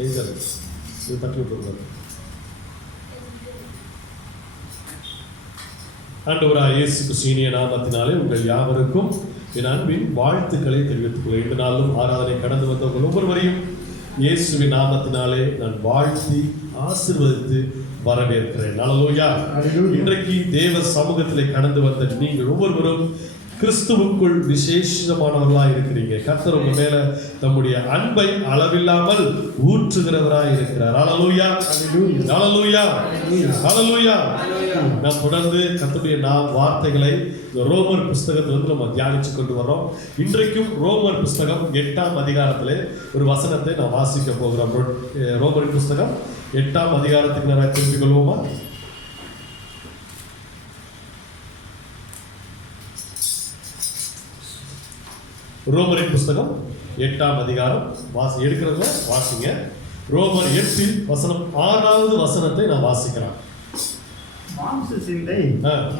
இது தட்டி விட்டுருக்காரு. ஆண்டவராகிய இயேசு கிறிஸ்துவின் நாமத்தினாலே உங்கள் யாவருக்கும் என் அன்பின் வாழ்த்துக்களை தெரிவித்துக் கொள்கிறேன். இந்த நாளும் ஆராதனை கடந்து வந்தவர்கள் ஒவ்வொருவரையும் இயேசுவின் நாமத்தினாலே நான் வாழ்த்தி ஆசீர்வதித்து வரவேற்கிறேன். அல்லேலூயா. இன்றைக்கு தேவ சமூகத்திலே கடந்து வந்த நீங்கள் ஒவ்வொருவரும் கிறிஸ்துவுக்குள் விசேஷமானவர்களாக இருக்கிறீங்க. கர்த்தர் உங்க மேல தம்முடைய அன்பை அளவில்லாமல் ஊற்றுகிறவராக இருக்கிறார். அல்லேலூயா, அல்லேலூயா, அல்லேலூயா. நாம் தொடர்ந்து கர்த்தருடைய வார்த்தைகளை ரோமர் புஸ்தகத்திலிருந்து நம்ம தியானிச்சு கொண்டு வரோம். இன்றைக்கும் ரோமர் புஸ்தகம் 8ஆம் அதிகாரத்திலே ஒரு வசனத்தை நாம் வாசிக்க போகிறோம். ரோமர் புஸ்தகம் 8ஆம் அதிகாரத்துக்கு நான் திருப்பிக் கொள்வோமா? ரோமரின் புஸ்தகம் 8ஆம் அதிகாரம் எடுக்கிறத வாசிங்க. ரோமர் 8 வசனம் 6வது வசனத்தை நான் வாசிக்கிறேன். மாம்ச சிந்தை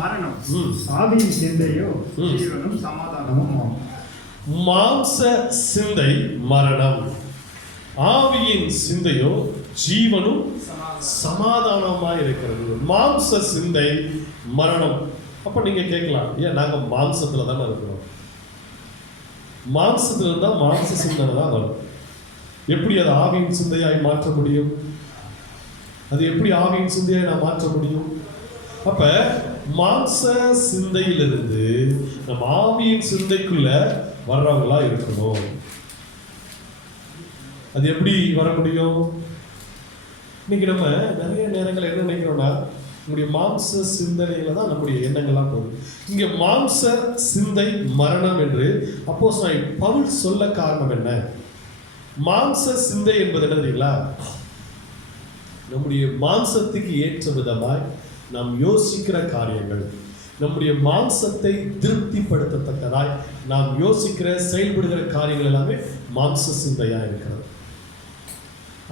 மரணம், ஆவியின் சிந்தையோ ஜீவனும் சமாதானமும். மாம்ச சிந்தை மரணம், ஆவியின் சிந்தையோ ஜீவனும் சமாதானமாக இருக்கிறது. மாம்ச சிந்தை மரணம். அப்ப நீங்க கேட்கலாம், ஏன் நாங்க மாம்சத்துல தானே இருக்கிறோம்? மாம்சத்துல இருந்தா மாம்ச சிந்தனை தான் வரும். எப்படி அது ஆவியின் சிந்தையாய் மாற்ற முடியும்? அது எப்படி ஆவியின் சிந்தையாய் நான் மாற்ற முடியும்? அப்ப மாம்ச சிந்தையிலிருந்து நம்ம ஆவியின் சிந்தைக்குள்ள வர்றவங்களா இருக்கணும். அது எப்படி வர முடியும்? இன்னைக்கு நம்ம நிறைய நேரங்கள் என்ன நினைக்கிறோம்னா, நம்முடைய மாம்ச சிந்தனையில தான் நம்முடைய எண்ணங்கள்லாம் போகுது. இங்க மாம்ச சிந்தை மரணம் என்று அப்போஸ்தலன் பவுல் சொல்ல காரணம் என்ன? மாம்ச சிந்தை என்பது என்ன தெரியுங்களா? நம்முடைய மாம்சத்துக்கு ஏற்ற விதமாய் நாம் யோசிக்கிற காரியங்கள், நம்முடைய மாம்சத்தை திருப்திப்படுத்தத்தக்கதாய் நாம் யோசிக்கிற செயல்படுகிற காரியங்கள் எல்லாமே மாம்ச சிந்தையா இருக்கிறது.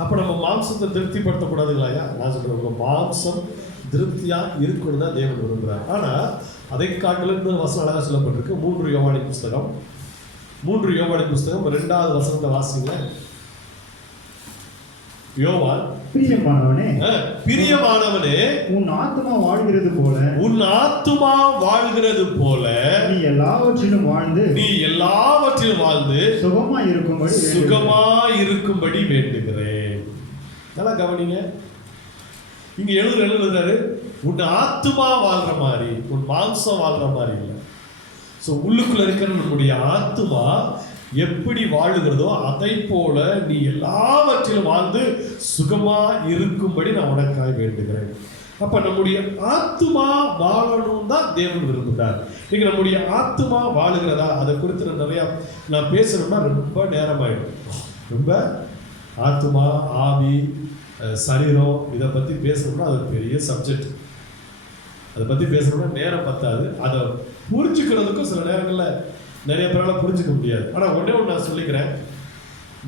அப்ப நம்ம மாம்சத்தை திருப்திப்படுத்தக்கூடாதுங்களாயா? நான் சொல்றேன், உங்க மாம்சம் திருப்தியா இருக்கணும் தான் தேவன் விரும்புகிறார். ஆனா அதை காட்டிலும் வசனம் அழகா சொல்லப்பட்டிருக்கு. 3 யோவானின் புஸ்தகம் 2வது வசனத்தை வாசிங்க. யோவான், பிரியமானவனே உன் ஆத்துமா வாழ்கிறது போல நீ எல்லாவற்றிலும் வாழ்ந்து சுகமாய் இருக்கும்படி வேண்டுகிறேன். நல்லா கவனிங்க. இங்க எழுதுறாரு, உன் ஆத்துமா வாழ்ற மாதிரி, உன் மாம்சம் வாழ்ற மாதிரி இல்லை. ஸோ உள்ளுக்குள்ள இருக்கிற நம்முடைய ஆத்துமா எப்படி வாழுகிறதோ அதை போல நீ எல்லாவற்றிலும் வாழ்ந்து சுகமா இருக்கும்படி நான் உனக்காக வேண்டுகிறேன். அப்ப நம்முடைய ஆத்துமா வாழணும் தான் தேவன் விரும்புகிறார். நீங்க நம்முடைய ஆத்துமா வாழுகிறதா, அதை குறித்து நான் பேசணும்னா ரொம்ப நேரமாயிடும். ரொம்ப ஆத்துமா, ஆவி, சரீரம் இதை பற்றி பேசணும்னா அது பெரிய சப்ஜெக்ட். அதை பற்றி பேசணும்னா நேரம் பத்தாது. அதை புரிஞ்சுக்கிறதுக்கும் சில நேரங்களில் நிறைய பேரால் புரிஞ்சுக்க முடியாது. ஆனால் ஒன்றே ஒன்று நான் சொல்லிக்கிறேன்,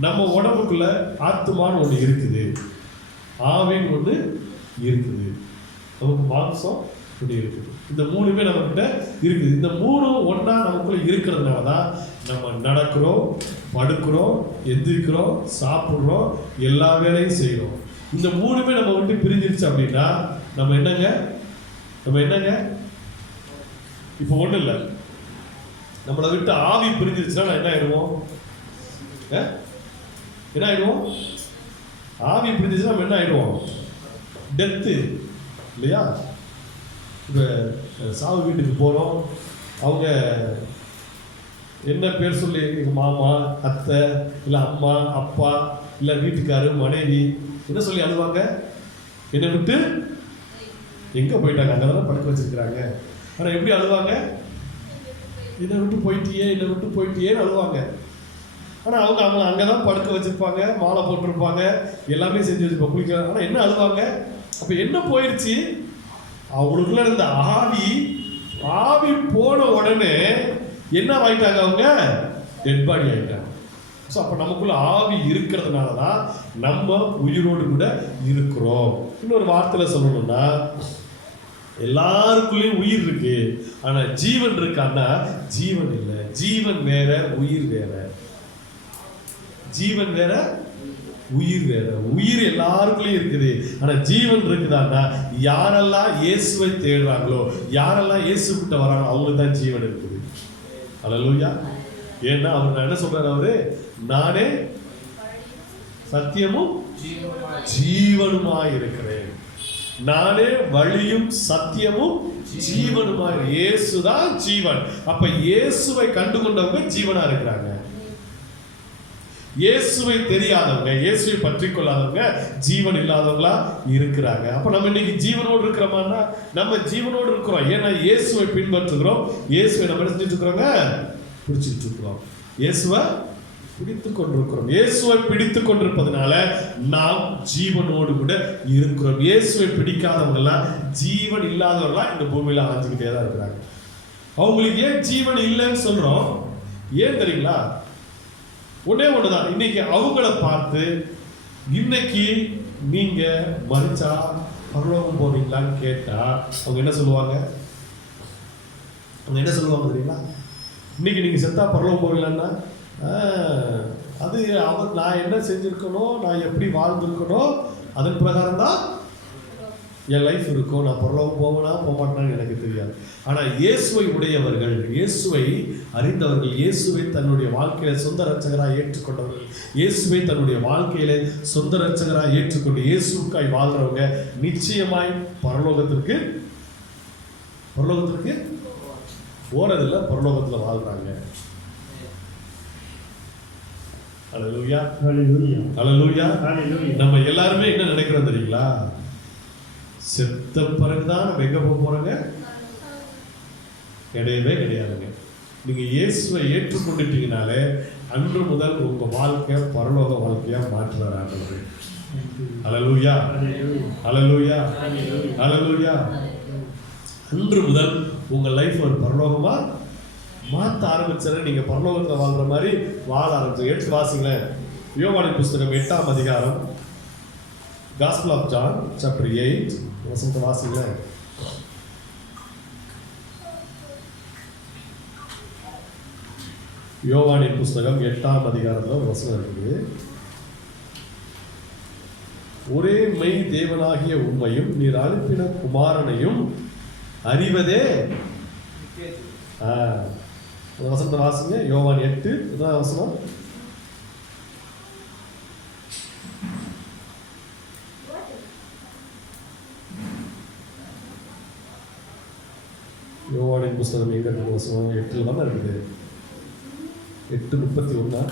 நம்ம உடம்புக்குள்ள ஆத்துமான்னு ஒன்று இருக்குது, ஆவின்னு ஒன்று இருக்குது, நமக்கு மாம்சம் ஒன்று இருக்குது. இந்த 3மே நம்மக்கிட்ட இருக்குது. இந்த 3 ஒன்றா நமக்குள்ள இருக்கிறதுனால தான் நம்ம நடக்கிறோம், படுக்கிறோம், எந்திரிக்கிறோம், சாப்பிட்றோம், எல்லா வேலையும் செய்கிறோம். இந்த 3மே நம்ம விட்டு பிரிஞ்சிருச்சு அப்படின்னா நம்ம என்னங்க இப்போ ஒன்றும் இல்லை, நம்மளை விட்டு ஆவி பிரிஞ்சிருச்சுன்னா என்ன ஆயிடுவோம்? ஆவி பிரிஞ்சிருச்சுன்னா நம்ம என்ன ஆயிடுவோம்? டெத்து இல்லையா? இப்போ சாவு வீட்டுக்கு போகிறோம், அவங்க என்ன பேர் சொல்லி, எங்கள் மாமா, அத்தை, இல்லை அம்மா, அப்பா, இல்லை வீட்டுக்காரு, மனைவி என்ன சொல்லி அழுவாங்க? என்னை விட்டு எங்கே போயிட்டாங்க? அங்கே தானே படுக்க வச்சிருக்கிறாங்க. ஆனால் எப்படி அழுவாங்க? என்னை விட்டு போயிட்டியேன்னு அழுவாங்க. ஆனால் அவங்க அங்கே தான் படுக்க வச்சுருப்பாங்க, மாலை போட்டிருப்பாங்க, எல்லாமே செஞ்சு வச்சுருப்பாங்க, குளிக்கிறாங்க. ஆனால் என்ன அழுவாங்க? அப்போ என்ன போயிடுச்சு? அவங்களுக்குள்ள இருந்த ஆவி போன உடனே என்ன ஆயிட்டாங்க? அவங்க டெட் பாடி ஆயிட்டாங்க. ஸோ அப்போ நமக்குள்ள ஆவி இருக்கிறதுனால தான் நம்ம உயிரோடு கூட இருக்கிறோம். இன்னொரு வார்த்தையில் சொல்லணும்னா, எல்லாருக்குள்ளேயும் உயிர் இருக்கு, ஆனால் ஜீவன் இருக்கான்னா ஜீவன் இல்லை. ஜீவன் வேற, உயிர் வேற. ஜீவன் வேற, உயிர் வேற. உயிர் எல்லாருக்குள்ளயும் இருக்குது, ஆனா ஜீவன் இருக்குதான்னா யாரெல்லாம் இயேசுவை தேடுறாங்களோ, யாரெல்லாம் இயேசு கிட்ட வராங்களோ அவங்களுக்கு தான் ஜீவன் இருக்குது. அல்லேலூயா. ஏன்னா அவர் என்ன சொல்றாரு, அவரு நானே சத்தியமும் ஜீவனுமாய் இருக்கிறேன், நானே வழியும் சத்தியமும் ஜீவனுமாய். இயேசுதான் ஜீவன். அப்ப இயேசுவை கண்டுகொண்டவங்க ஜீவனா இருக்கிறாங்க. இயேசுவை தெரியாதவங்க, இயேசுவை பற்றி கொள்ளாதவங்க ஜீவன் இல்லாதவங்களா இருக்கிறாங்க. அப்ப நம்ம இன்னைக்கு ஜீவனோடு இருக்கிறோமான்னா நம்ம ஜீவனோடு இருக்கிறோம். ஏன்னா இயேசுவை பின்பற்றுகிறோம். இயேசுவை நம்ம என்ன செஞ்சுட்டு இருக்கிறோங்க, பிடிச்சிட்டு இருக்கிறோம். இயேசுவை பிடித்துக் கொண்டிருக்கிறோம். இயேசுவை பிடித்துக் கொண்டிருப்பதனால நாம் ஜீவனோடு கூட இருக்கிறோம். இயேசுவை பிடிக்காதவங்க எல்லாம் ஜீவன் இல்லாதவர்களா இந்த பூமியில ஆஞ்சிக்கிட்டே தான் இருக்கிறாங்க. அவங்களுக்கு ஏன் ஜீவன் இல்லைன்னு சொல்றோம், ஏன் தெரியுங்களா? ஒன்னே ஒண்ணுதான். இன்னைக்கு அவங்கள பார்த்து இன்னைக்கு நீங்க மரிச்சா பரலோகம் போவீங்களான்னு கேட்டா அவங்க என்ன சொல்லுவாங்க? அவங்க என்ன சொல்லுவாங்க தெரியுங்களா? இன்னைக்கு நீங்க செத்தா பரலோகம் போவீங்களான்னா அது அவர் நான் என்ன செஞ்சிருக்கணும், நான் எப்படி வாழ்ந்திருக்கணும், அதன் பிரகாரம் தான் என் லைஃப் இருக்கும். நான் பரலோகம் போவேனா போக மாட்டேன்னு எனக்கு தெரியாது. ஆனால் இயேசுவை உடையவர்கள், இயேசுவை அறிந்தவர்கள், இயேசுவை தன்னுடைய வாழ்க்கையில சொந்த ரட்சகராக ஏற்றுக்கொண்டவர்கள், இயேசுவை தன்னுடைய வாழ்க்கையில சொந்த ரட்சகராக ஏற்றுக்கொண்டு இயேசுக்காய் வாழ்றவங்க நிச்சயமாய் பரலோகத்திற்கு போறதில்லை, பரலோகத்தில் வாழ்றாங்க. அல்லேலூயா, அல்லேலூயா. நம்ம எல்லாருமே என்ன நினைக்கிறோம் தெரியுங்களா? செத்த பிறகுதான் நம்ம எங்க போக போறோங்க? கிடையவே கிடையாதுங்க. நீங்க இயேசுவை ஏற்றுக்கொண்டுட்டீங்கனாலே அன்று முதல் உங்க வாழ்க்கை பரலோக வாழ்க்கையா மாற்றுறாரு. அல்லேலூயா, அல்லேலூயா, அல்லேலூயா. அன்று முதல் உங்க லைஃப் ஒரு பரலோகமா மாற்ற ஆரம்பிச்சாரு. நீங்க பரலோகத்தில் வாழ்ற மாதிரி வாழ ஆரம்பிச்சு. எடுத்து வாசிங்களேன், யோவானின் புஸ்தகம் 8ஆம் அதிகாரம், காஸ்பல் ஆஃப் ஜான் சாப்டர் 8 வசனத்தை வாசிங்களேன். யோவானின் புஸ்தகம் 8ஆம் அதிகாரத்தில் ஒரு வசனம் இருக்குது. ஒரே மெய் தேவனாகிய உம்மையும் நீர் அனுப்பின குமாரனையும் அறிவதே. வசனத்தை வாசிங்க. யோவான் 8 இதான் வசனம். யோவானின் புஸ்தகம் எங்க இருக்குது? வசனம் 8 தானே இருக்குது. 8:31.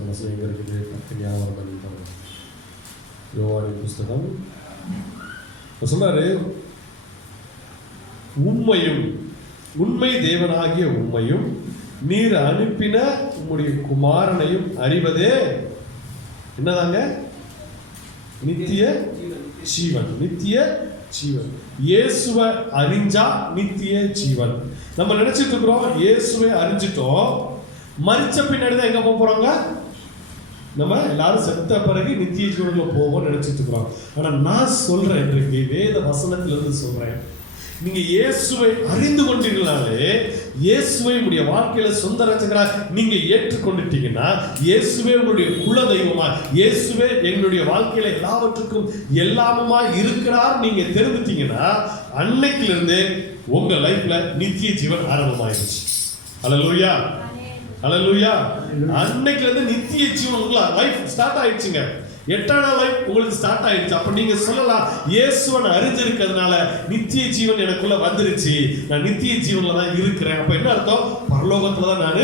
வசனம் எங்க இருக்குது? பத்து ஞாபகம் பண்ணிட்டாங்க. யோவானின் புஸ்தகம் சொன்னாரு, உம்மையும் உண்மை தேவனாகிய உம்மையும் நீர் அனுப்பின உம்முடைய குமாரனையும் அறிவதே என்னதாங்க? நித்திய ஜீவன். நித்திய ஜீவன். இயேசுவை அறிஞ்சா நித்திய ஜீவன். நம்ம நினைச்சிட்டு இருக்கிறோம் இயேசுவை அறிஞ்சிட்டோம், மரிச்ச பின்னாடி தான் எங்க போக போறாங்க? நம்ம எல்லாரும் செத்த பிறகு நித்திய ஜீவனுக்குள்ள போவோம்னு நினைச்சிட்டு இருக்கிறோம். ஆனா நான் சொல்றேன், இன்றைக்கு வேத வசனத்திலிருந்து சொல்றேன், நீங்க இயேசுவை அறிந்து கொண்டீங்கனாலே, இயேசுவை உங்களுடைய வாழ்க்கையில சொந்த ரட்சகராக நீங்க ஏற்றுக்கொண்டுட்டீங்கன்னா, இயேசுவே உங்களுடைய குல தெய்வமா, இயேசுவே எங்களுடைய வாழ்க்கையில எல்லாவற்றுக்கும் எல்லாமுமா இருக்கிறார் நீங்க தெரிஞ்சுட்டீங்கன்னா, அன்னைக்கிலிருந்து உங்க லைஃப்ல நித்திய ஜீவன் ஆரம்பமாயிருச்சு. அல்லேலூயா, அல்லேலூயா. அன்னைக்குல இருந்து நித்திய ஜீவன் உங்க லைஃப் ஸ்டார்ட் ஆயிடுச்சுங்க. எட்டர்னல் லைஃப் உங்களுக்கு ஸ்டார்ட் ஆயிடுச்சு. அப்ப நீங்க சொல்லலாம், இயேசுவை அறிஞ்சிருக்கிறதுனால நித்திய ஜீவன் எனக்குள்ள வந்துருச்சு, நான் நித்திய ஜீவன்ல தான் இருக்கிறேன். அப்ப என்ன அர்த்தம்? பரலோகத்துல தான் நான்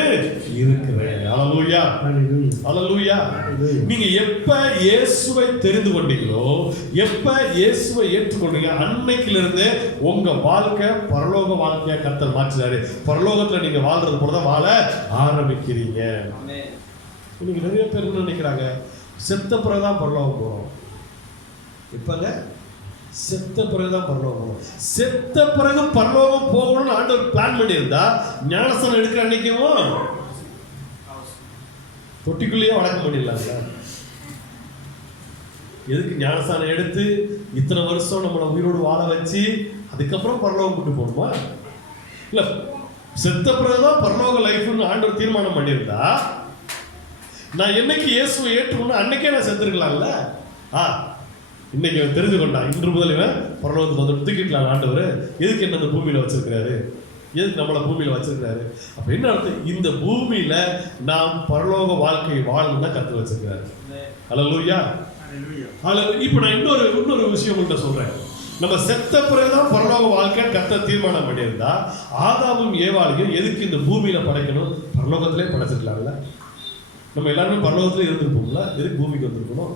இருக்கிறேன். அல்லேலூயா, அல்லேலூயா. நீங்க எப்ப இயேசுவை தெரிந்து கொண்டீங்களோ, எப்ப இயேசுவை ஏற்றுக்கொண்டீங்க, அன்னைக்குல இருந்து உங்க வாழ்க்கை பரலோக வாழ்க்கையா கர்த்தர் மாற்றினாரு. பரலோகத்துல நீங்க வாழ்றது போலதான் வாழ ஆரம்பிக்கிறீங்க. இன்னைக்கு நிறைய பேர் என்ன நினைக்கிறாங்க, செத்த பிறகுதான் பரலோகம் போறோம். இப்பங்க செத்த பிறகுதான் பரலோகம் போறோம். செத்த பிறகு பரலோகம் போகணும்னு ஆண்டவர் பிளான் பண்ணியிருந்தா ஞானஸ்தானம் எடுக்கிற அன்னைக்கும் தொட்டிக்குள்ளேயே வழக்கம் பண்ணிடலாங்க. எதுக்கு ஞானஸ்தானம் எடுத்து இத்தனை வருஷம் நம்மளை உயிரோடு வாழ வச்சு அதுக்கப்புறம் பரலோகம் கூட்டு போகணுமா? இல்ல செத்த பிறகுதான் பரலோக லைஃப்னு ஆண்டவர் தீர்மானம் பண்ணியிருந்தா நான் என்னைக்கு இயேசுவை ஏற்றுக்கணும் அன்னைக்கே நான் செத்துருக்கலாம்ல. இன்னைக்கு அவன் தெரிஞ்சு கொண்டான், இன்று முதல் இவன் பரலோகத்துக்கு வந்து தூக்கிக்கலாம். ஆண்டவர் எதுக்கு என்ன இந்த பூமியில வச்சிருக்கிறாரு, எதுக்கு நம்மளை பூமியில வச்சிருக்கிறாரு? அப்ப என்ன அர்த்தம்? இந்த பூமியில நாம் பரலோக வாழ்க்கை வாழணும்னா கத்து வச்சிருக்கிறாரு. ஹல்லேலூயா. இப்ப நான் இன்னொரு விஷயம் உங்கள்கிட்ட சொல்றேன். நம்ம செத்த பிறகுதான் பரலோக வாழ்க்கை கத்த தீர்மானம் பண்ணியிருந்தா ஆதாமும் ஏவாளையும் எதுக்கு இந்த பூமியில படைக்கணும்? பரலோகத்திலே படைச்சிருக்கலாம்ல. நம்ம எல்லாருமே பரலோகத்திலே இருந்திருப்போம்ல, எதுக்கு பூமிக்கு வந்திருக்கணும்?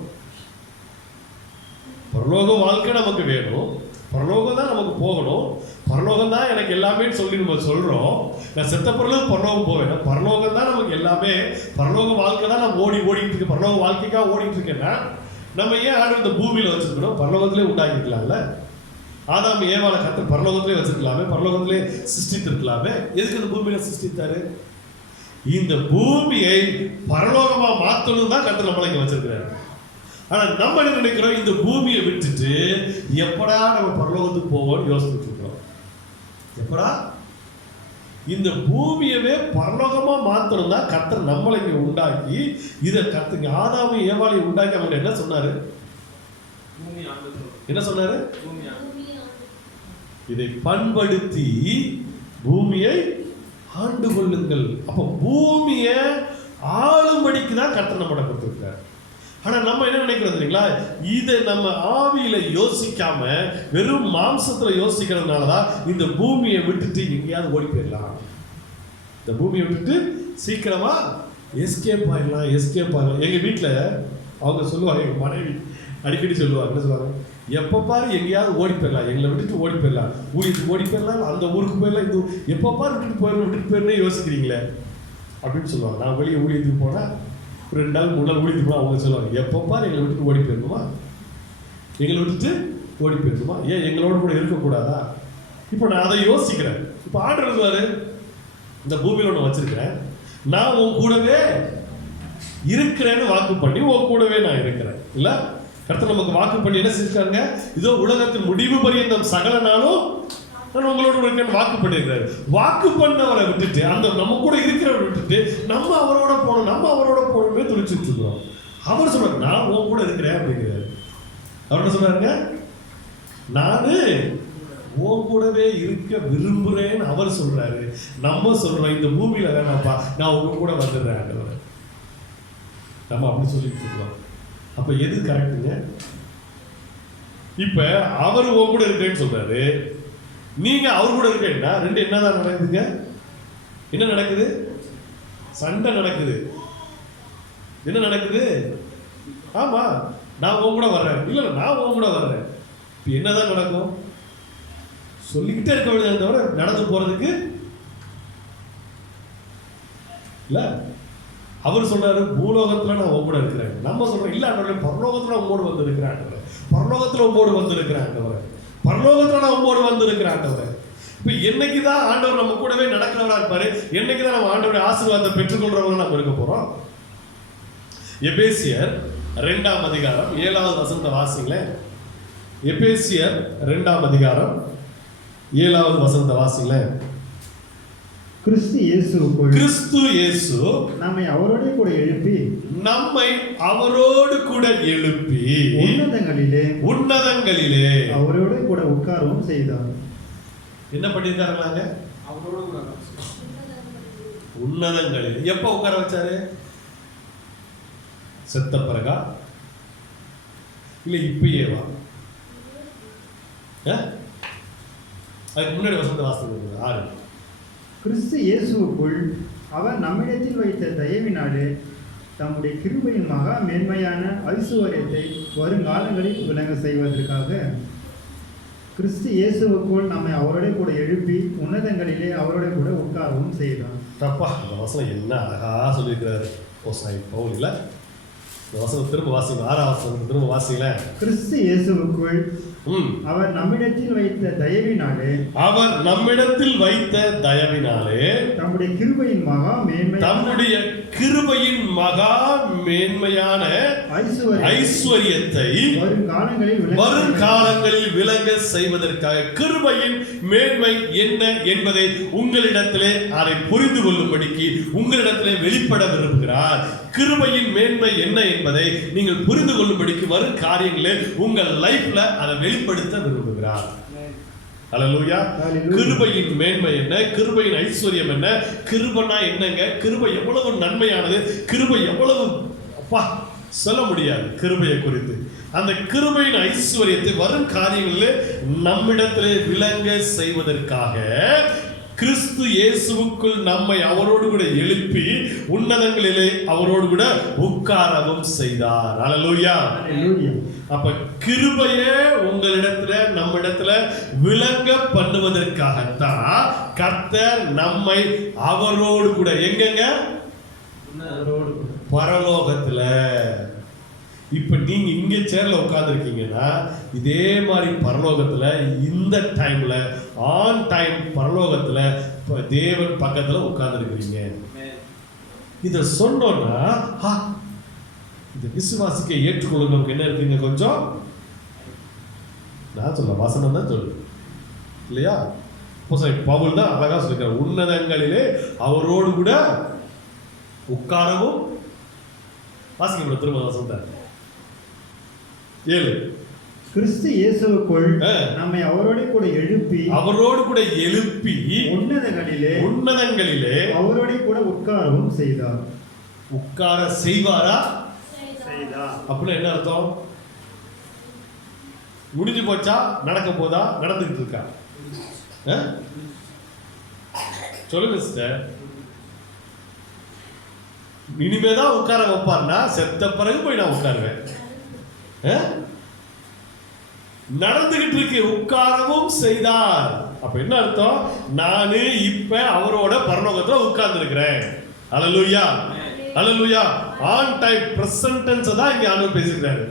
பரலோக வாழ்க்கை நமக்கு வேணும், பரலோகம் தான் நமக்கு போகணும், பரலோகம் தான் எனக்கு எல்லாமே சொல்லி நம்ம சொல்றோம். நான் செத்த பிறகு பரலோகம் போவேன், பரலோகம் தான் நமக்கு எல்லாமே, பரலோக வாழ்க்கை தான் நான் ஓடிட்டு இருக்கு, பரலோக வாழ்க்கைக்காக ஓடிட்டு இருக்கேன்னா நம்ம ஏன் ஆண்டு இந்த பூமியில வச்சிருக்கணும்? பரலோகத்திலே உண்டாக்கிக்கலாம்ல. ஆதாம் ஏவாளை கத்த பரலோகத்திலே வச்சிருக்கலாமே, பரலோகத்திலே சிருஷ்டித்திருக்கலாமே. எதுக்கு இந்த பூமியில சிருஷ்டித்தாரு? இந்த பூமியை பரலோகமா மாத்தணும் தான் கத்த நம்மளை இங்க வச்சிருக்கிறாரு. ஆனா நம்ம என்ன நினைக்கிறோம்? இந்த பூமியை விட்டுட்டு எப்படா நம்ம பரலோகத்துக்கு போவோம்னு யோசிச்சுட்டு இருக்கோம். எப்படா இந்த பூமியவே பரலோகமா மாத்தணும் தான் கர்த்தர் நம்மளை இங்க உண்டாக்கி இதை கத்துங்க. ஆதாம ஏவாளை உண்டாக்கி அவங்க என்ன சொன்னாரு? என்ன சொன்னாரு? இதை பண்படுத்தி பூமியை ஆண்டு கொள்ளுங்கள். அப்ப பூமியை ஆளும்படிக்கு தான் கர்த்தர் நம்மளை கொடுத்திருக்காரு. ஆனா நம்ம என்ன நினைக்கிறோம் தெரியுங்களா? இதை நம்ம ஆவியில யோசிக்காம வெறும் மாம்சத்துல யோசிக்கிறதுனாலதான் இந்த பூமியை விட்டுட்டு எங்கேயாவது ஓடி போயிடலாம். இந்த பூமியை விட்டுட்டு சீக்கிரமா எஸ்கேப் ஆயிடலாம். எங்க வீட்டுல அவங்க சொல்லுவாங்க, எங்க மனைவி அடிக்கடி சொல்லுவாங்க, என்ன சொல்லுவாங்க, எப்ப பாரு எங்கேயாவது ஓடி போயிடலாம், எங்களை விட்டுட்டு ஓடி போயிடலாம், ஊழியத்துக்கு ஓடி போயிடலாம், அந்த ஊருக்கு போயிடலாம், இந்த எப்ப பாரு விட்டுட்டு போயிடணும் யோசிக்கிறீங்களே அப்படின்னு சொல்லுவாங்க. நான் வெளியே ஊழியத்துக்கு போனா ஒரு 2 நாள் 3 நாள் ஊழியத்துக்கு போனா அவங்க சொல்லுவாங்க, எப்ப பாரு எங்களை விட்டுட்டு ஓடி போயிடணுமா, ஏன் எங்களோட கூட இருக்கக்கூடாதா? இப்போ நான் அதை யோசிக்கிறேன். இப்போ ஆர்டர் இருந்தாரு, இந்த பூமியில ஒன்று வச்சிருக்கிறேன், நான் உன் கூடவே இருக்கிறேன்னு வாக்கு பண்ணி உன் கூடவே நான் இருக்கிறேன் இல்ல. கர்த்தர் நமக்கு வாக்கு பண்ணி என்ன செஞ்சிருக்காங்க? இதோ உலகத்தின் முடிவு பரியந்தம் சகல நாளும் நான் உங்களோட இருக்கேன்னு வாக்கு பண்ணியிருக்கிறாரு. வாக்கு பண்ணவரை விட்டுட்டு, அந்த நம்ம கூட இருக்கிறவரை விட்டுட்டு நம்ம அவரோட போகணுமே துடிச்சுட்டு இருக்கிறோம். அவர் சொல்றாரு, நான் உன் கூட இருக்கிறேன் அப்படிங்கிறாரு. அவர் என்ன சொல்றாருங்க? நானு உன் கூடவே இருக்க விரும்புறேன்னு அவர் சொல்றாரு. நம்ம சொல்றோம், இந்த பூமியில வேணாப்பா, நான் உங்க கூட வந்துடுறேன் ஆண்டவரே. நம்ம அப்படி சொல்லிட்டு இருக்கோம். அப்ப எது கரெக்டுங்க? இப்ப அவர் உன் கூட இருக்கேன்னு சொல்றாரு, நீங்க அவர் கூட இருக்கீங்கன்னா ரெண்டு என்னதான் நடக்குதுங்க? என்ன நடக்குது? சண்டை நடக்குது. என்ன நடக்குது? ஆமா, நான் உன் கூட வர்றேன், இல்ல நான் உன் கூட வர்றேன். இப்ப என்னதான் நடக்கும்? சொல்லிக்கிட்டே இருக்க வேண்டியதை தவிர நடந்து போறதுக்கு இல்ல. அவர் சொல்றாரு, பூலோகத்துல நான் உன் கூட இருக்கிறேன். நம்ம சொல்றோம், இல்ல ஆண்டவரே, பரலோகத்துல உம்மோடு வந்து இருக்கிறேன், பரலோகத்துல உம்மோடு வந்து இருக்கிறேன், பரலோகத்துல நான் உம்மோடு வந்து இருக்கிறேன். இப்ப என்னைக்குதான் ஆண்டவர் நம்ம கூடவே நடக்கிறவரா இருப்பாரு? என்னைக்குதான் நம்ம ஆண்டவருடைய ஆசீர்வாதத்தை பெற்றுக்கொள்றவங்க நம்ம இருக்க போறோம்? எபேசியர் 2ஆம் அதிகாரம் 7வது வசனத்தை வாசிங்களேன். எபேசியர் 2ஆம் அதிகாரம் 7வது வசனத்தை வாசிங்களேன். கிறிஸ்து இயேசு நம்மை அவரோடு கூட எழுப்பி உன்னதங்களிலே அவரோடு கூட உட்காரவும் செய்தார். என்ன பண்ணிருக்காருங்க? அவரோடு கூட உன்னதங்களில். எப்ப உட்கார வச்சாரு? செத்த பிறகா இல்ல இப்பயேவா? அதுக்கு முன்னாடி வசந்த வாசகம் 6. கிறிஸ்து இயேசுவுக்குள் அவர் நம்மிடத்தில் வைத்த தயவினாலே தம்முடைய கிருபையின் மகா மேன்மையான ஐசுவரியத்தை வருங்காலங்களில் விளங்க செய்வதற்காக கிறிஸ்து இயேசுவுக்குள் நம்மை அவரோட கூட எழுப்பி உன்னதங்களிலே அவரோட கூட உட்காரவும் செய்தார். தப்பா, அந்த வசனம் என்ன அழகா சொல்லியிருக்கிறாரு பவுல் இல்ல. இந்த வசனம் திரும்ப வாசிங்க, 6ஆம் வசனம் திரும்ப வாசிங்கள. கிறிஸ்து இயேசுவுக்குள் அவர் நம்மிடத்தில் வைத்த தயவினாலே தம்முடைய கிருபையின் மகா மேன்மையான ஐஸ்வரியத்தை வருங்காலங்களில் விளங்க செய்வதற்காக, கிருபையின் மேன்மை என்ன என்பதை உங்களிடத்திலே அதை புரிந்து கொள்ளும்படிக்கு உங்களிடத்திலே வெளிப்பட விரும்புகிறார். கிருபையின் மேன்மை என்ன என்பதை நீங்கள் புரிந்து கொள்ளும்படிக்கு வரும் காரியங்களே உங்கள் லைஃப்ல அதை வெளிப்படுத்த விரும்புகிறார். அல்லேலூயா. கிருபையின் மேன்மை என்ன, கிருபையின் ஐஸ்வர்யம் என்ன, கிருபைனா என்னங்க, கிருபை எவ்வளவு நன்மையானது, கிருபை எவ்வளவு அப்பா சொல்ல முடியாது கிருபையை குறித்து. அந்த கிருபையின் ஐஸ்வர்யத்தை வரும் காரியங்களிலே நம்மிடத்திலே விளங்க செய்வதற்காக கிறிஸ்து இயேசுவுக்குள் நம்மை அவரோடு கூட எழுப்பி உன்னதங்களிலே அவரோடு கூட உட்காரவும் செய்தார். அல்லேலூயா. அப்ப கிருபையே உங்களிடத்துல நம்மிடத்துல விளங்க பண்ணுவதற்காகத்தான் கர்த்தர் நம்மை அவரோடு கூட எங்கங்க, பரலோகத்துல. இப்ப நீங்க இங்க சேர்ல உட்கார்ந்து இருக்கீங்கன்னா இதே மாதிரி பரலோகத்துல இந்த டைம்ல ஆன் டைம் பரலோகத்துல தேவன் பக்கத்துல உட்கார்ந்து இருக்கிறீங்க. இத சொன்னோம்னா இந்த விசுவாசிக்க ஏற்றுக்கொள்ளுங்க. என்ன இருக்குங்க, கொஞ்சம் நான் சொல்ல வசனம் தான் சொல்லு இல்லையா? பவுல் தான் அழகா சொல்லிருக்காரு, உன்னதங்களிலே அவரோடு கூட உட்காரவும். வாசிக்க திரும்ப வசனம் 7. கிறிஸ்து இயேசுவுக்குள் நம்மை அவரோடு கூட எழுப்பி உன்னதங்களிலே அவரோடு கூட உட்காரவும் செய்தார். உட்கார செய்வாரா? அப்படின்னு என்ன அர்த்தம்? முடிஞ்சு போச்சா, நடக்க போதா, நடந்துகிட்டு இருக்கா? சொல்லுங்க சிஸ்டர். இனிமேதான் உட்கார வைப்பார்னா செத்த பிறகு போய் நான் உட்காருவேன். நடந்துகிட்டு இருக்கு, உட்காரவும் செய்தார். அப்ப என்ன அர்த்தம்? நானு இப்ப அவரோட பரலோகத்துல உட்கார்ந்து இருக்கிறேன். அல்லேலூயா, அல்லேலூயா. ஆன் டைம் பிரசன்ட் டென்ஸ் தான் இங்க ஆண்டவர் பேசுகிறாரு.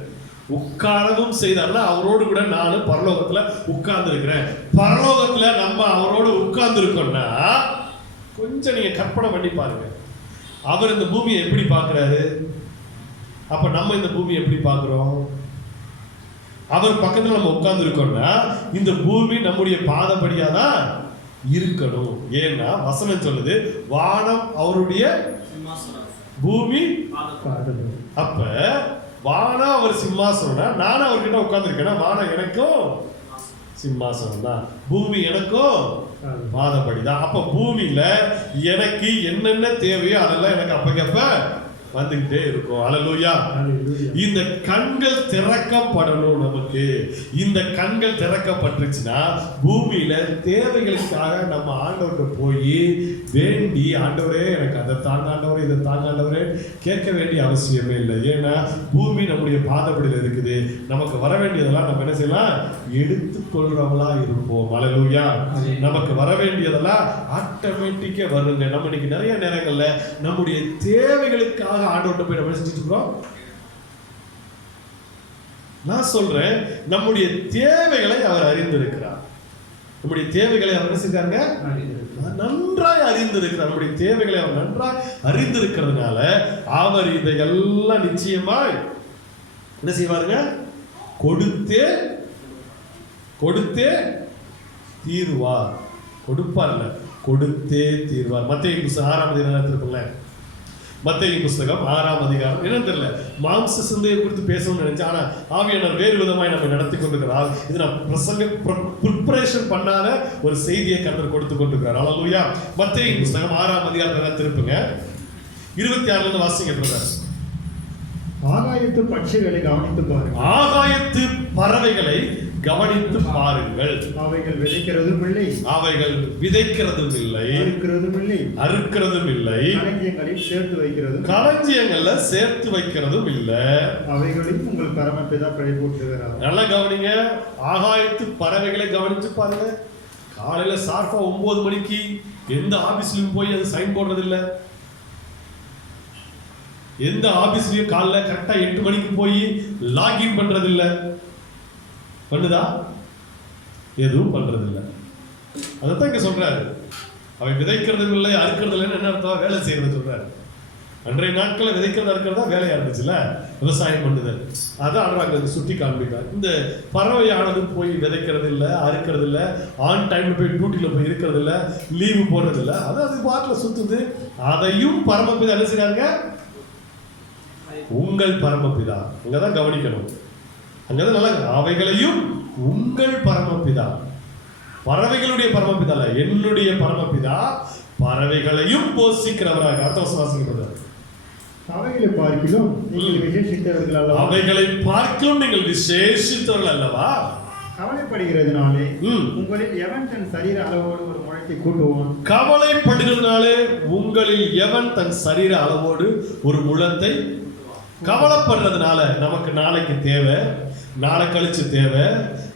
உட்காரவும் செய்தார்னா அவரோடு கூட நானும் பரலோகத்துல உட்கார்ந்து இருக்கிறேன். பரலோகத்துல நம்ம அவரோடு உட்கார்ந்து இருக்கோம்னா கொஞ்சம் நீங்க கற்பனை பண்ணி பாருங்க. அவர் இந்த பூமியை எப்படி பார்க்கிறாரு, அப்ப நம்ம இந்த பூமியை எப்படி பார்க்கிறோம்? அவர் பக்கத்துல நம்ம உட்கார்ந்து இருக்கோம்னா இந்த பூமி நம்முடைய பாதப்படியாதான் இருக்கணும். ஏன்னா வசனம் சொல்லுது, வானம் அவருடைய பூமி. அப்ப வானம் அவர் சிம்மாசனம், நானும் அவர்கிட்ட உட்கார்ந்து இருக்கேன்னா வானம் எனக்கும் சிம்மாசனம் தான், பூமி எனக்கும் பாதப்படிதான். அப்ப பூமியில எனக்கு என்னென்ன தேவையோ அதெல்லாம் எனக்கு அப்பக்கப்ப வந்துகிட்டே இருக்கும். அல்லேலூயா. இந்த கண்கள் திறக்கப்படணும். நமக்கு இந்த கண்கள் திறக்கப்பட்டுச்சுன்னா பூமியில தேவைகளுக்காக நம்ம ஆண்டவர்கிட்ட போய் வேண்டி, ஆண்டவரே எனக்கு அதை தாங்க, ஆண்டவரே இதை தாங்க, ஆண்டவரே கேட்க வேண்டிய அவசியமே இல்லை. ஏன்னா பூமி நம்முடைய பாதப்படியில் இருக்குது. நமக்கு வர வேண்டியதெல்லாம் நம்ம என்ன செய்யலாம், எடுத்துக்கொள்றவங்களா இருப்போம். அல்லேலூயா. நமக்கு வர வேண்டியதெல்லாம் ஆட்டோமேட்டிக்கா வருங்க. நம்ம இன்னைக்கு நிறைய நேரங்கள்ல நம்முடைய தேவைகளுக்காக ஆண்டவர்கிட்ட போய் நம்ம செஞ்சுட்டு இருக்கிறோம். நான் சொல்றேன், நம்முடைய தேவைகளை அவர் அறிந்திருக்கிறார். நம்முடைய தேவைகளை அவர் என்ன செஞ்சாங்க, நன்றாய் அறிந்திருக்கிறார். நம்முடைய தேவைகளை அவர் நன்றாய் அறிந்திருக்கிறதுனால அவர் இதையெல்லாம் நிச்சயமாய் என்ன செய்வாருங்க, கொடுத்தே தீர்வார். கொடுப்பார்ல, கொடுத்தே தீர்வார். மத்தேயு புத்தகம் 6ஆம் அதிகாரம் திருப்பங்களேன். மத்தேயு புத்தகம் 6ஆம் அதிகாரம். என்னன்னு தெரியல, மாம்ச சிந்தையை குறித்து பேசணும்னு நினைச்சேன். ஆனா ஆவியானவர் வேறு விதமாய் நம்ம நடத்தி கொண்டிருக்கிறார். இது நான் ப்ரிப்பரேஷன் பண்ணாத ஒரு செய்தியை கர்த்தர் கொடுத்து கொண்டிருக்கிறார். அல்லேலூயா. மத்தேயு புத்தகம் 6ஆம் அதிகாரத்தை திருப்புங்க, 26 வாசிங்க பிரதர். ஆகாயத்து பட்சிகளை கவனித்து பாருங்கள், ஆகாயத்து பறவைகளை கவனித்து பாருங்கள். அவைகள் விதைக்கிறதும் இல்லை, அறுக்கிறதும் இல்லை, களஞ்சியங்கள்ல சேர்த்து வைக்கிறதும் இல்லை. அவைகளையும் உங்கள் பரமபிதா பிழைப்பூட்டுகிறார். நல்லா கவனிங்க, ஆகாயத்து பறவைகளை கவனித்து பாருங்க. காலையில சார்பா 9 மணிக்கு எந்த ஆபீஸ்லயும் போய் அது சைன் போடுறது இல்லை. எந்த ஆபீஸ்லயும் காலைல கரெக்டா 8 மணிக்கு போய் லாகின் பண்றது இல்ல. பண்ணுதா? எதுவும் பண்றது இல்ல. அதைத்தான் இங்க சொல்றாரு. அவன் விதைக்கிறதும் இல்லை அறுக்கிறது இல்லைன்னு என்ன அர்த்தம்? வேலை செய்யறது சொல்றாரு. அன்றைய நாட்களை விதைக்கிறதா இருக்கிறதா வேலையா இருந்துச்சுல்ல, விவசாயம் பண்ணுதல். அதான் அங்க சுட்டி காண்பிக்கிறார். இந்த பறவையானது போய் விதைக்கிறது இல்லை, அறுக்கிறது இல்லை, ஆன் டைம்ல போய் டியூட்டில போய் இருக்கிறது இல்லை, லீவு போடுறது இல்லை. அது பாட்டில் சுத்துது. அதையும் பரமபிதா என்ன செய்றாங்க? உங்கள் பரமபிதா. அங்கதான் கவனிக்கணும். அங்கதான் நல்லா அவைகளையும் உங்கள் பரமபிதா, பறவைகளுடைய பரமபிதா இல்ல, என்னுடைய பரமபிதா பறவைகளையும் போஷிக்கிறவராக. அடுத்த வருஷம் வாசிக்கப்படுறார். அவைகளை பார்க்கிலும் நீங்கள் விசேஷித்தவர்கள் அல்லவா? அவைகளை பார்க்கிலும் நீங்கள் விசேஷித்தவர்கள் அல்லவா? கவலைப்படுகிறதுனாலே உங்களில் எவன் தன் சரீர அளவோடு ஒரு முழத்தை கூட்டுவான்? கவலைப்படுகிறதுனாலே உங்களில் எவன் தன் சரீர அளவோடு ஒரு முழத்தை. கவலைப்படுறதுனால நமக்கு நாளைக்கு தேவை, நாளை கழிச்சு தேவை,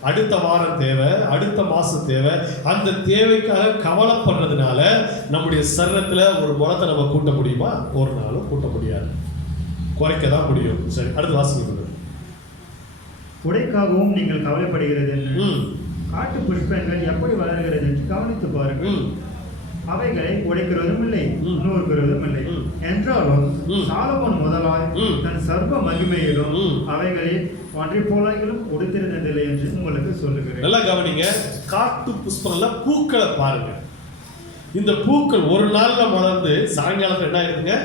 அடுத்த வாரம் தேவை, அடுத்த மாசம் தேவை. அந்த தேவைக்காக கவலைப்படுறதுனால நம்முடைய சரீரத்துல ஒரு முழத்தை நம்ம கூட்ட முடியுமா? ஒரு நாளும் கூட்ட முடியாது, குறைக்க தான் முடியும். சரி, அடுத்த வாசிக்க. உடைக்காகவும் நீங்கள் கவலைப்படுகிறது என்ன? காட்டு புஷ்பங்கள் எப்படி வளர்கிறது என்று கவனித்து பாருங்கள். அவைகளை உடைக்கிறதும் இல்லை, நூறுகிறதும் இல்லை. என்றாலும் சாலமோன் முதலாய் தன் சர்வ மகிமையிலும் அவைகளில் ஒன்றை போலாயிலும் உடுத்திருந்ததில்லை என்று உங்களுக்கு சொல்லுகிறேன். நல்லா கவனிங்க. காட்டு புஷ்பங்கள்ல பூக்களை பாருங்க. இந்த பூக்கள் ஒரு நாள்ல மலர்ந்து சாயங்காலத்துல என்ன ஆயிருதுங்க?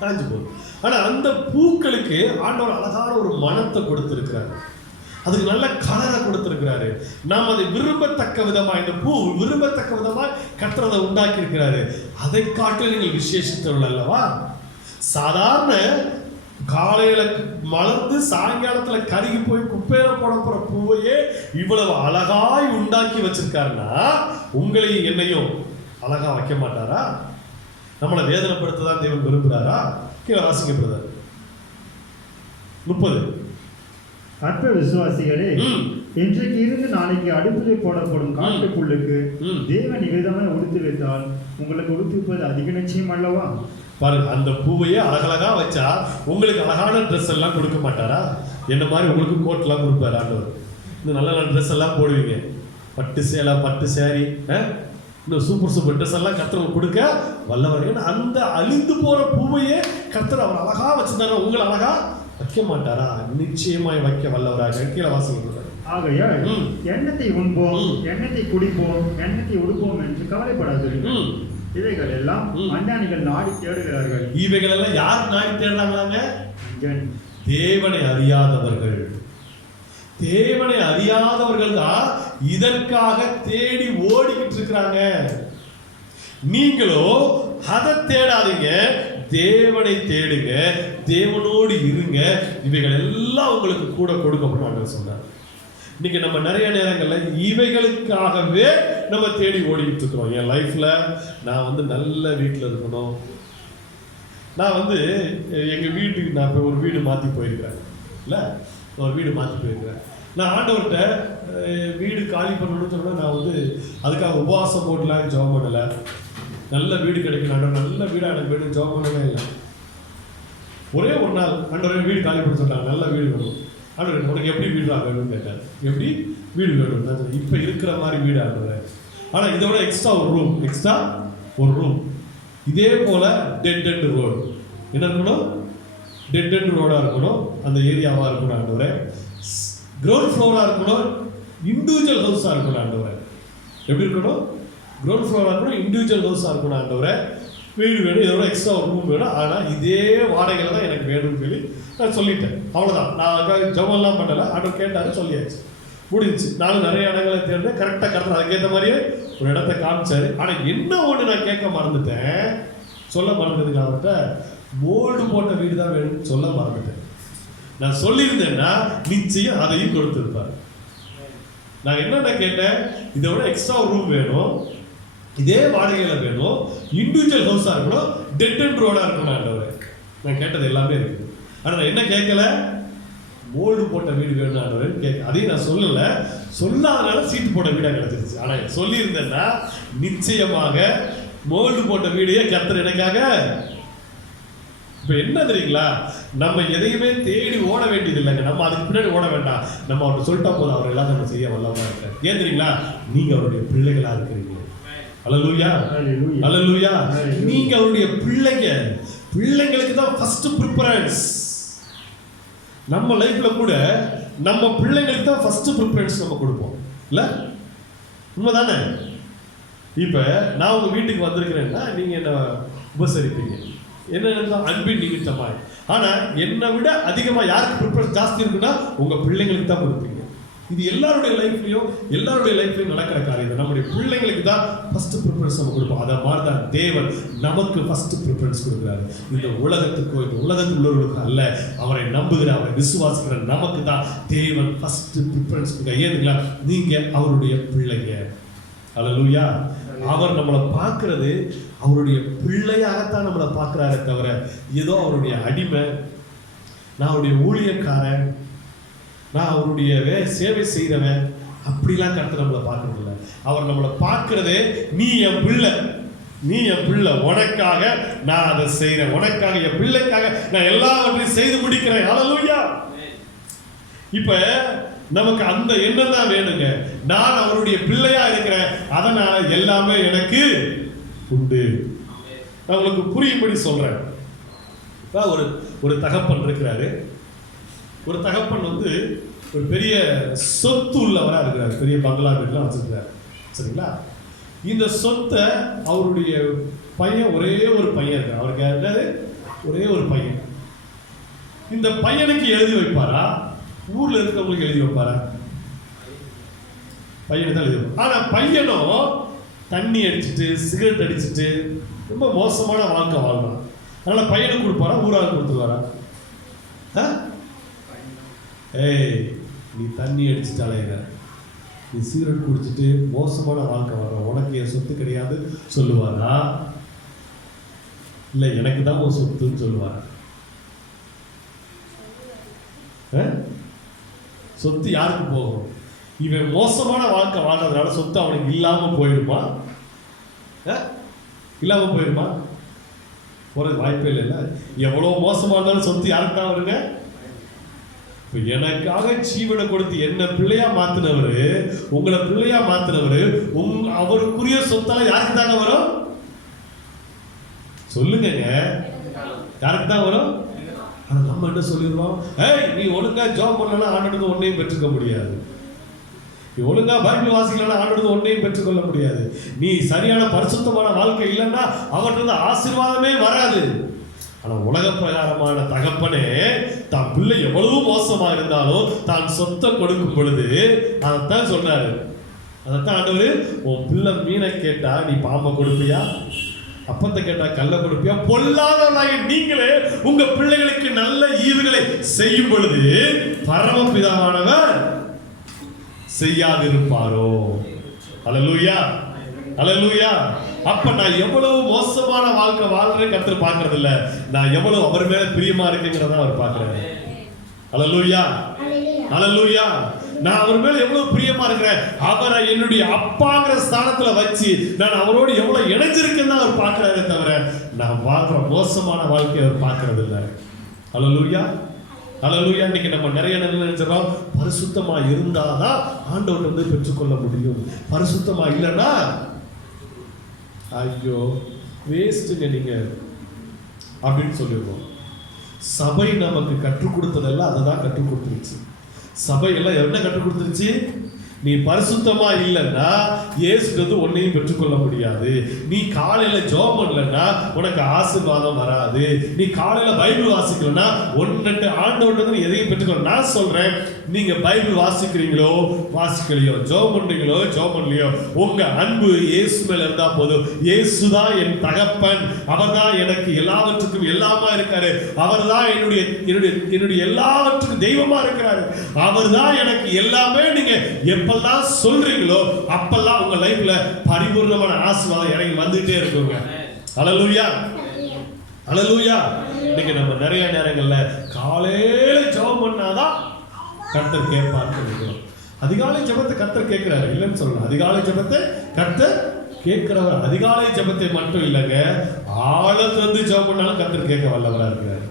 காஞ்சு போகுது. ஆனா அந்த பூக்களுக்கு ஆண்டவர் அழகான ஒரு மனத்தை கொடுத்திருக்கிறாரு, அதுக்கு நல்ல கலரை கொடுத்திருக்கிறாரு. நாம் அதை விரும்பத்தக்க விதமா, இந்த பூ விரும்பத்தக்க விதமா கர்த்தர் உண்டாக்கி இருக்கிறாரு. அதை காட்டில் நீங்கள் விசேஷித்தவர்கள் அல்லவா? சாதாரண காலையில மலர்ந்து சாயங்காலத்துல கருகி போய் குப்பையில போட போற பூவையே இவ்வளவு அழகாய் உண்டாக்கி வச்சிருக்காருன்னா உங்களையும் என்னையும் அழகா வைக்க மாட்டாரா? நம்மளை வேதனைப்படுத்ததான் தேவன் விரும்புகிறாரா? கீழே வாசிக்கப்படுறாரு 30. அற்ப விசுவாசிகளே, இன்றைக்கு இருந்து நாளைக்கு அடுப்பிலே போடப்படும் காட்டுப்புல்லுக்கு தேவன் நிவேதமாய் உடுத்து வைத்தால் உங்களுக்கு உடுத்திப்பது அதிக நிச்சயம் அல்லவா? பாருங்க, அந்த பூவையே அழகழகா வச்சா உங்களுக்கு அழகான ட்ரெஸ் எல்லாம் கொடுக்க மாட்டாரா? என்ன மாதிரி உங்களுக்கு கோட் எல்லாம் கொடுப்பாரு ஆண்டவர். இந்த நல்ல நல்ல ட்ரெஸ் எல்லாம் போடுவீங்க, பட்டு சேலை, பட்டு சேரி, இந்த சூப்பர் சூப்பர் ட்ரெஸ் எல்லாம் கர்த்தர் கொடுக்க வல்லவர். அந்த அழிந்து போற பூவையே கர்த்தர் அவர் அழகா வச்சிருந்தாரு, உங்களை அழகா வைக்க மாட்டாரா? நிச்சயமாய் வைக்க வல்லவராக. கீழே வாசிக்கிறார். ஆகையால் எண்ணத்தை உண்போம், எண்ணத்தை குடிப்போம், எண்ணத்தை உடுப்போம் என்று கவலைப்படாதீர்கள். இவைகள் எல்லாம் அஞ்ஞானிகள் நாடி தேடுகிறார்கள். இவைகள் எல்லாம் யார் நாடி தேடுறாங்களாங்க? தேவனை அறியாதவர்கள். தேவனை அறியாதவர்கள் தான் இதற்காக தேடி ஓடிக்கிட்டு இருக்கிறாங்க. நீங்களோ அதை தேடாதீங்க, தேவனை தேடுங்க, தேவனோடு இருங்க. இவைகள் எல்லாம் உங்களுக்கு கூட கொடுக்கப்படும் சொன்னார். இன்னைக்கு நம்ம நிறைய நேரங்கள்ல இவைகளுக்காகவே நம்ம தேடி ஓடிக்கிட்டு இருக்கிறோம். என் லைஃப்ல நான் நல்ல வீட்டில் இருக்கணும். நான் எங்க வீட்டுக்கு நான் இப்போ ஒரு வீடு மாற்றி போயிருக்கிறேன் இல்லை, ஒரு வீடு மாற்றி போயிருக்கிறேன். நான் ஆண்டவர்கிட்ட வீடு காலி பண்ணணும்னு சொன்னா நான் அதுக்காக உபவாசம் போடலாம், ஜெபம் பண்ணலை. நல்ல வீடு கிடைக்கணும் ஆண்டவர், நல்ல வீடாக எனக்கு வேணும், ஜெபம் பண்ணவே இல்லை. ஒரே ஒரு நாள் ஆண்டவரே வீடு காலி பண்ண சொன்னாங்க, நல்ல வீடு வேணும். ஆண்டவர் உனக்கு எப்படி வீடு வேணும்னு கேட்டார். எப்படி வீடு வேணும்? நான் இப்போ இருக்கிற மாதிரி வீடு ஆண்டவர், ஆனால் இதோட எக்ஸ்ட்ரா ஒரு ரூம், இதே போல டெட் எண்ட் ரோடு என்ன இருக்கணும்? டெட் எண்ட் ரோடாக இருக்கணும், அந்த ஏரியாவாக இருக்கணும் ஆண்டவரே. கிரவுண்ட் ஃப்ளோராக இருக்கணும், இண்டிவிஜுவல் ஹவுஸாக இருக்கணும் ஆண்டவரே. எப்படி இருக்கணும்? கிரவுண்ட் ஃப்ளோராக இருக்கணும், இண்டிவிஜுவல் ஹவுஸாக இருக்கணும் ஆண்டவரே. வீடு வேணும், இதோட எக்ஸ்ட்ரா ஒரு ரூம் வேணும், ஆனால் இதே வாடகையில் தான் எனக்கு வேணும்னு சொல்லி நான் சொல்லிட்டேன். அவ்வளோதான். நான் அதுக்காக ஜெபம்லாம் பண்ணலை, ஆண்டவர் கேட்டாரு, சொல்லியாச்சு, முடிஞ்சிச்சு. நானும் நிறைய இடங்களை தேர்ந்தேன், கரெக்டாக அதுக்கேற்ற மாதிரியே ஒரு இடத்த காமிச்சாரு. ஆனால் என்ன ஒன்று நான் கேட்க மறந்துட்டேன், சொல்ல மறந்துட்டேன். அவர்கிட்ட மோல்டு போட்ட வீடு தான் வேணும்னு சொல்ல மறந்துட்டேன். நான் சொல்லியிருந்தேன்னா நிச்சயம் அதையும் கொடுத்துருப்பாரு. நான் என்னென்ன கேட்டேன், இதை விட எக்ஸ்ட்ரா ரூம் வேணும், இதே வாடகையில் வேணும், இண்டிவிஜுவல் ஹவுஸாக இருக்கணும், டெட் அண்ட் ரோடாக இருக்கணும் ஆண்டவரே. நான் கேட்டது எல்லாமே இருக்குது. ஆனால் நான் என்ன கேட்கல, மோல்டு போட்ட வீடு வேணும் ஆண்டவரேன்னு கேட்க. அதையும் நான் சொல்லலை, சொல்லாதனால சீட்டு போட்ட வீடாக கிடச்சிருச்சு. ஆனால் சொல்லியிருந்தேன்னா நிச்சயமாக மோல்டு போட்ட வீடையே கர்த்தர் எனக்காக இப்ப என்ன தெரியுங்களா, நம்ம எதையுமே தேடி ஓட வேண்டியது இல்லைங்க. நம்ம அதுக்கு பின்னாடி ஓட வேண்டாம். நம்ம அவர்கிட்ட சொல்லிட்டா போதும், அவர் எல்லாம் நம்ம செய்ய வல்லவரா இருக்காரு. ஏன் தெரியுங்களா, நீங்க அவருடைய பிள்ளைகளா இருக்கிறீங்க. அல்லேலூயா, அல்லேலூயா. நீங்க அவருடைய பிள்ளைங்க. பிள்ளைங்களுக்கு தான் ஃபர்ஸ்ட் ப்ரிஃபரன்ஸ். நம்ம லைஃப்ல கூட நம்ம பிள்ளைங்களுக்கு தான் ஃபர்ஸ்ட் ப்ரிஃபரன்ஸ் நம்ம கொடுப்போம். இல்ல உண்மைதானே? இப்ப நான் உங்க வீட்டுக்கு வந்திருக்கிறேன்னா நீங்க என்ன உபசரிப்பீங்க, என்ன அன்பின் நிமித்தமாய். ஆனா என்னை விட அதிகமா யாருக்கு ப்ரிஃபரன்ஸ் ஜாஸ்தி இருக்குன்னா உங்க பிள்ளைங்களுக்கு தான் கொடுப்பீங்க. இது எல்லாருடைய லைஃப்லயும் நடக்கிற காரியம். நம்முடைய பிள்ளைங்களுக்கு தான் ஃபர்ஸ்ட் ப்ரிஃபரன்ஸ் நம்ம கொடுப்போம். அதை மாதிரி தான் தேவன் நமக்கு ஃபர்ஸ்ட் ப்ரிஃபரன்ஸ் கொடுக்குறாரு. இந்த உலகத்துக்கோ இந்த உலகத்தில் உள்ளவர்களுக்கு அல்ல, அவரை நம்புகிற அவரை விசுவாசிக்கிற நமக்கு தான் தேவன் ஃபர்ஸ்ட் ப்ரிஃபரன்ஸ் கொடுக்க. ஏனுங்களா, நீங்க அவருடைய பிள்ளைங்க. அல்லேலூயா. அவர் நம்மளை பார்க்கறது அவருடைய பிள்ளையாகத்தான் நம்மளை பார்க்கிறாரே தவிர ஏதோ அவருடைய அடிமை, நான் அவருடைய ஊழியக்காரன், நான் அவருடைய சேவை செய்கிறவன் அப்படிலாம் கருத்து நம்மளை பார்க்கறது இல்லை. அவர் நம்மளை பார்க்கறதே நீ என் பிள்ளை, நீ என் பிள்ளை, உனக்காக நான் அதை செய்கிறேன், உனக்காக என் பிள்ளைக்காக நான் எல்லாவற்றையும் செய்து முடிக்கிறேன். அல்லேலூயா. இப்ப நமக்கு அந்த எண்ணம் தான் வேணுங்க. நான் அவருடைய பிள்ளையா இருக்கிறேன், அதனால எல்லாமே எனக்கு உண்டு. நான் உங்களுக்கு புரியும்படி சொல்றேன். ஒரு தகப்பன் இருக்கிறாரு. ஒரு தகப்பன் ஒரு பெரிய சொத்து உள்ளவரா இருக்கிறாரு. பெரிய பங்களா வீட்டுல வச்சிருக்கிறாரு. சரிங்களா? இந்த சொத்தை அவருடைய பையன், ஒரே ஒரு பையன் இருக்கு. அவருக்கு யாரு? ஒரே ஒரு பையன். இந்த பையனுக்கு எழுதி வைப்பாரா, ஊர்ல இருக்கவங்களுக்கு எழுதி வைப்பாரா? பையனை தான் எழுதி வைப்பார். ஆனா பையனும் தண்ணி அடிச்சுட்டு சிகரெட் அடிச்சுட்டு ரொம்ப மோசமான வாழ்க்கை வாழ்றான். அதனால பையனுக்கு கொடுப்பாரா, ஊராக கொடுத்துருவாரா? ஏய், நீ தண்ணி அடிச்சுட்டு அலையிற, நீ சிகரெட் குடிச்சிட்டு மோசமான வாழ்க்கை வாழ்ற, உனக்கு என் சொத்து கிடையாது சொல்லுவாரா? இல்லை எனக்கு தான் ஒரு சொத்துன்னு சொல்லுவாரா? சொத்து யாருக்கு போகும்? இவன் மோசமான வாழ்க்கை வாழ்றதுனால சொத்து அவனுக்கு இல்லாம போயிடுமா? இல்லாம போயிடுமா? போறது வாய்ப்பே இல்லை. எவ்வளவு மோசமா இருந்தாலும் சொத்து யாருக்கு தான் வருங்க? இப்ப எனக்காக ஜீவனை கொடுத்து என்ன பிள்ளையா மாத்தினவரு, உங்களை பிள்ளையா மாத்தினவரு, அவருக்குரிய சொத்தால யாருக்கு தாங்க வரும்? சொல்லுங்க, யாருக்கு தான் வரும்? ஆனா நம்ம என்ன சொல்லிடுறோம்? ஏய், நீ ஒழுங்கா ஜாப் பண்ணலன்னா ஆண்டவருக்கு ஒன்னையும் பெற்றுக்க முடியாது. நீ ஒழுங்கா பைபிள் வாசிக்கலன்னா ஆண்டவருக்கு ஒன்னையும் பெற்றுக்கொள்ள முடியாது. நீ சரியான பரிசுத்தமான வாழ்க்கை இல்லைன்னா அவற்றிலிருந்து ஆசீர்வாதமே வராது. ஆனா உலக பிரகாரமான தகப்பனே தான் பிள்ளை எவ்வளவு மோசமா இருந்தாலும் தான் சொத்தை கொடுக்கும் பொழுது அதைத்தான் சொல்றாரு. அதைத்தான் ஆண்டவர், உன் பிள்ளை மீனை கேட்டா நீ பாம்பை கொடுப்பியா, அப்பத்தை கேட்டா கல்ல கொடுப்பியா? பொல்லாதவனாகிய நீங்களே உங்க பிள்ளைகளுக்கு நல்ல ஈவுகளை செய்யும் பொழுது பரமபிதாவானவர் செய்யாதிருப்பாரோ? அல்லேலூயா, அல்லேலூயா. அப்ப நான் எவ்வளவு மோசமான வாழ்க்கை வாழ்றேன்னு கர்த்தர் பார்க்கறது இல்ல, நான் எவ்வளவு அவர் மேல பிரியமா இருக்குங்கிறத அவர் பார்க்கிறாரு. அல்லேலூயா, அல்லேலூயா. நான் அவர் மேல எவ்வளவு பிரியமா இருக்கிறேன், அவரை என்னுடைய அப்பாங்கிற ஸ்தானத்துல வச்சு நான் அவரோடு எவ்வளவு இணைஞ்சிருக்கேன்னு அவர் பார்க்கிறாரே தவிர நான் வாழ்ற மோசமான வாழ்க்கையை அவர் பார்க்கறது இல்லை. அல்லேலூயா, அல்லேலூயா. இன்னைக்கு நம்ம நிறைய நினைச்சிடறோம், பரிசுத்தமா இருந்தாதான் ஆண்டவர் பெற்றுக்கொள்ள முடியும், பரிசுத்தமா இல்லைன்னா ஐயோ வேஸ்ட்டுங்க நீங்க அப்படின்னு சொல்லிடுவோம். சபை நமக்கு கற்றுக் கொடுத்ததெல்லாம் அதை தான் கற்றுக் கொடுத்துருச்சு. சபை எல்லாம் என்ன கற்றுக் கொடுத்துருச்சு? நீ பரிசுத்தமா இல்லைன்னா இயேசு ஒன்னையும் பெற்றுக்கொள்ள முடியாது. நீ காலையில ஜெபம் பண்ணலன்னா உனக்கு ஆசீர்வாதம் வராது. நீ காலையில பைபிள் வாசிக்கலன்னா ஒன்னட்டு ஆண்டவர்கிட்ட எதையும் பெற்றுக்கொள்ள. நான் சொல்றேன், நீங்க பைபிள் வாசிக்கிறீங்களோ வாசிக்கலையோ, ஜெபம் பண்றீங்களோ ஜெபம் பண்ணலையோ, உங்க அன்பு இயேசு மேல இருந்தா போதும். இயேசு தான் என் தகப்பன், அவர் தான் எனக்கு எல்லாவற்றுக்கும் எல்லாமா இருக்காரு, அவர் தான் என்னுடைய எல்லாவற்றுக்கும் தெய்வமா இருக்கிறாரு, அவர் தான் எனக்கு எல்லாமே. நீங்க எப்பெல்லாம் சொல்றீங்களோ அப்பெல்லாம் உங்க லைஃப்ல பரிபூர்ணமான ஆசீர்வாதம் இறங்கி வந்துட்டே இருக்குங்க. அல்லேலூயா, அல்லேலூயா. இன்னைக்கு நம்ம நிறைய நேரங்கள்ல காலையில ஜெபம் பண்ணாதான் கர்த்தர் கேட்பார். அதிகாலை ஜெபத்தை கர்த்தர் கேட்கிறாரு, இல்லைன்னு சொல்லலாம். அதிகாலை ஜெபத்தை கர்த்தர் கேட்கிறவர். அதிகாலை ஜெபத்தை மட்டும் இல்லைங்க, ஆழத்திலிருந்து ஜெபம் பண்ணாலும் கர்த்தர் கேட்க வல்லவரா இருக்கிறார்.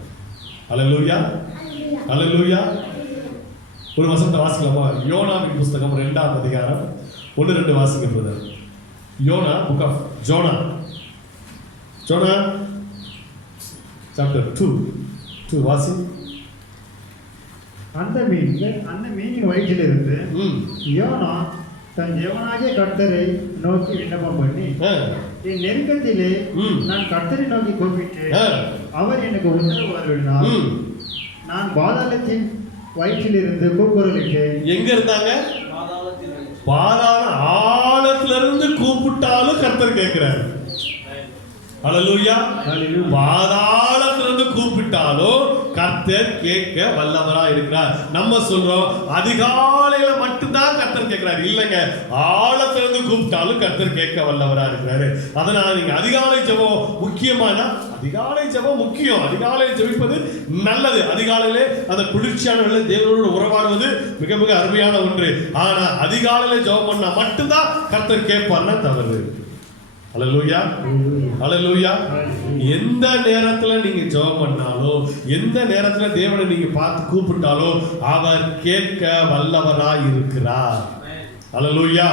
அல்லேலூயா, அல்லேலூயா. ஒரு வசனத்தை வாசிக்கலாமா? யோனாவின் புஸ்தகம் 2ஆம் அதிகாரம் 1-2 வாசிங்க brother. Yona, book of Jonah, Jonah chapter 2 வாசி. அந்த மீனின் வயிற்றிலிருந்து யோனா தன் தேவனாகிய கர்த்தரை நோக்கி விண்ணப்பம் பண்ணி, என் நெருக்கத்திலே நான் கர்த்தரை நோக்கி கூப்பிட்டு அவர் எனக்கு உத்தரவு அருளினார். நான் பாதாளத்தின் வயிற்றிலிருந்து கூக்குரலிட்டேன். எங்க இருந்தாங்க? பாதாள ஆழத்திலிருந்து கூப்பிட்டாலும் கர்த்தர் கேட்கிறார். அல்லேலூயா. பாதாளத்திலிருந்து கூப்பிட்டாலும் கர்த்தர் கேட்க வல்லவரா இருக்கிறார். நம்ம சொல்றோம் அதிகாலையில மட்டும்தான் கர்த்தர் கேட்கிறார். இல்லைங்க, ஆழத்திலிருந்து கூப்பிட்டாலும் கர்த்தர் கேட்க வல்லவரா இருக்கிறாரு. அதனால நீங்க அதிகாலை ஜெபம் முக்கியமான, அதிகாலை ஜெபம் முக்கியம். அதிகாலை ஜெபிப்பது நல்லது. அதிகாலையிலே அந்த குளிர்ச்சியான தேவனோடு உறவாடுவது மிக மிக அருமையான ஒன்று. ஆனா அதிகாலையில ஜெபம் பண்ணா மட்டும்தான் கர்த்தர் கேட்பார்னா தவறு. அல்லேலூயா, அல்லேலூயா. எந்த நேரத்துல நீங்க ஜெபம் பண்ணாலும், எந்த நேரத்துல தேவனை நீங்க பார்த்து கூப்பிட்டாலும் அவர் கேட்க வல்லவராய் இருக்கிறார். அல்லேலூயா.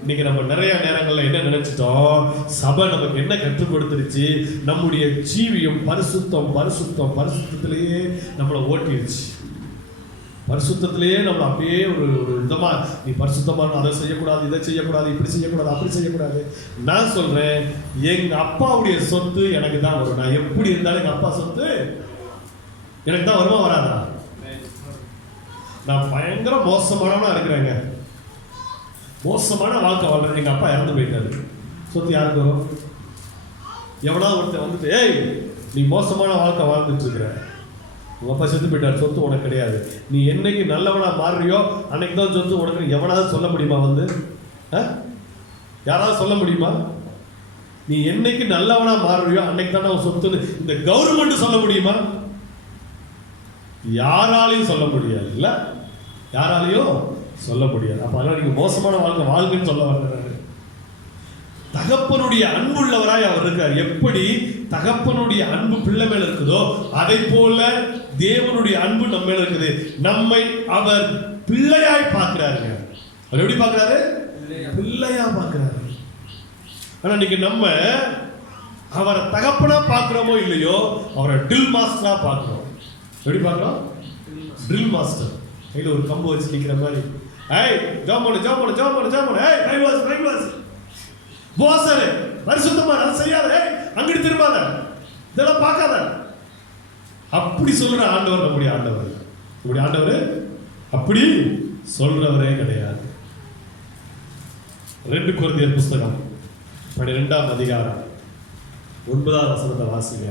இன்னைக்கு நம்ம நிறைய நேரங்கள்ல என்ன நினைச்சிட்டோம்? சபை நமக்கு என்ன கற்றுக் கொடுத்துருச்சு? நம்முடைய ஜீவியம் பரிசுத்தம், பரிசுத்தம், பரிசுத்தத்திலேயே நம்மளை ஓட்டிடுச்சு. பரிசுத்தத்திலேயே நம்ம அப்படியே ஒரு விதமா, நீ பரிசுத்தமான அதை செய்யக்கூடாது, இதை செய்யக்கூடாது, இப்படி செய்யக்கூடாது, அப்படி செய்யக்கூடாது. நான் சொல்றேன், எங்க அப்பாவுடைய சொத்து எனக்கு தான் வரும். நான் எப்படி இருந்தாலும் எங்க அப்பா சொத்து எனக்கு தான் வருமா வராதா? நான் பயங்கர மோசமானவனா இருக்கிறேங்க, மோசமான வாழ்க்கை வாழ்றேன். எங்க அப்பா இறந்து போயிட்டாரு, சொத்து யாருக்கு வரும்? எவனாவது ஒருத்தர் வந்துட்டு, ஏய் நீ மோசமான வாழ்க்கை வாழ்ந்துட்டு இருக்கிற, உங்க அப்பா செத்து போயிட்டார், சொத்து உனக்கு கிடையாது, நீ என்னைக்கு நல்லவனா மாறுறியோ அன்னைக்கு தான் சொத்து உனக்கு. எவனாவது சொல்ல முடியுமா? வந்து யாராவது சொல்ல முடியுமா? நீ என்னைக்கு நல்லவனா மாறுறியோ அன்னைக்கு தான் உன் சொத்துன்னு இந்த கவர்மெண்ட் சொல்ல முடியுமா? யாராலையும் சொல்ல முடியாது. இல்ல, யாராலையும் சொல்ல முடியாது. அப்ப அதனால நீங்க மோசமான வாழ்க்கை வாழ்க்கைன்னு சொல்ல வர்றாரு. தகப்பனுடைய அன்புள்ளவராய் அவர் இருக்கார். எப்படி தகப்பனுடைய அன்பு பிள்ளை மேல இருக்குதோ அதை போல தேவனுடைய அன்பு நம்ம மேல இருக்குது. நம்மை அவர் பிள்ளையாய் பார்க்கிறாருங்க. அவர் எப்படி பார்க்கிறாரு? பிள்ளையா பார்க்கிறாரு. ஆனா இன்னைக்கு நம்ம அவரை தகப்பனா பார்க்கிறோமோ இல்லையோ, அவரை ட்ரில் மாஸ்டரா பார்க்கிறோம். எப்படி பார்க்கிறோம்? ட்ரில் மாஸ்டர் கையில ஒரு கம்பு வச்சு நிக்கிற மாதிரி, ஏய் ஜாமோன ஜாமோன ஜாமோன ஜாமோன, ஏய் ரைவாஸ் ரைவாஸ் போசரே பரிசுத்தமா அதை செய்யாத, அங்கிட்டு திரும்பாத, இதெல்லாம் பார்க்காத, அப்படி சொல்ற ஆண்டவர் நம்முடைய ஆண்டவர். நம்முடைய ஆண்டவர் அப்படி சொல்றவரே கிடையாது. 2 கொரிந்தியர் புஸ்தகம் 12ஆம் அதிகாரம் 9ஆம் வசனத்தை வாசிங்க.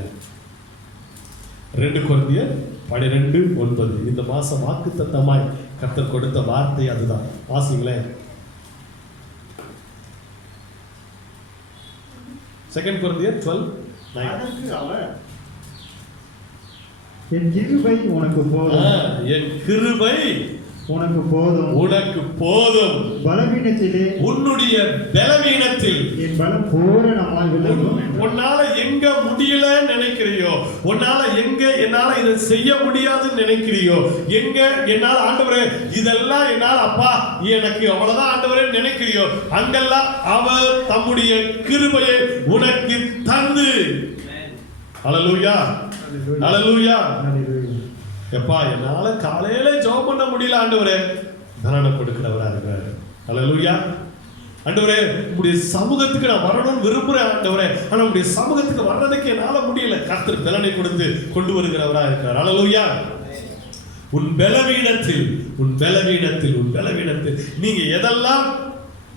2 கொரிந்தியர் 12:9. இந்த மாசம் வாக்குத்தத்தமாய் கர்த்தர் கொடுத்த வார்த்தை அதுதான். வாசிங்களேன். 2 கொரிந்தியர் 12:9. அதற்கு அவர், என் கிருபை உனக்கு போதும், என் கிருபை உனக்கு போதும், உனக்கு போதும், பலவீனத்திலே உன்னுடைய பலவீனத்தில் என் பலம் பூரணமாய் விளங்கும். உன்னால எங்க முடியல நினைக்கிறியோ, உன்னால எங்க என்னால இதை செய்ய முடியாதுன்னு நினைக்கிறியோ, எங்க என்னால ஆண்டவரே இதெல்லாம் என்னால அப்பா எனக்கு அவ்வளவுதான் ஆண்டவரே நினைக்கிறியோ, அங்கெல்லாம் அவர் தம்முடைய கிருபையை உனக்கு தந்து. அல்லேலூயா, அல்லேலூயா. எப்பா என்னால காலையில ஜெபம் பண்ண முடியல ஆண்டவரே, தரணம் கொடுக்கிறவரா இருக்கிறாரு. அல்லேலூயா. ஆண்டவரே உங்களுடைய சமூகத்துக்கு நான் வரணும்னு விரும்புறேன் ஆண்டவரே, ஆனா உங்களுடைய சமூகத்துக்கு வர்றதுக்கு என்னால முடியல. கர்த்தர் பலனை கொடுத்து கொண்டு வருகிறவரா இருக்கிறார். அல்லேலூயா. உன் பலவீனத்தில், உன் பலவீனத்தில், உன் பலவீனத்தில் நீங்க எதெல்லாம்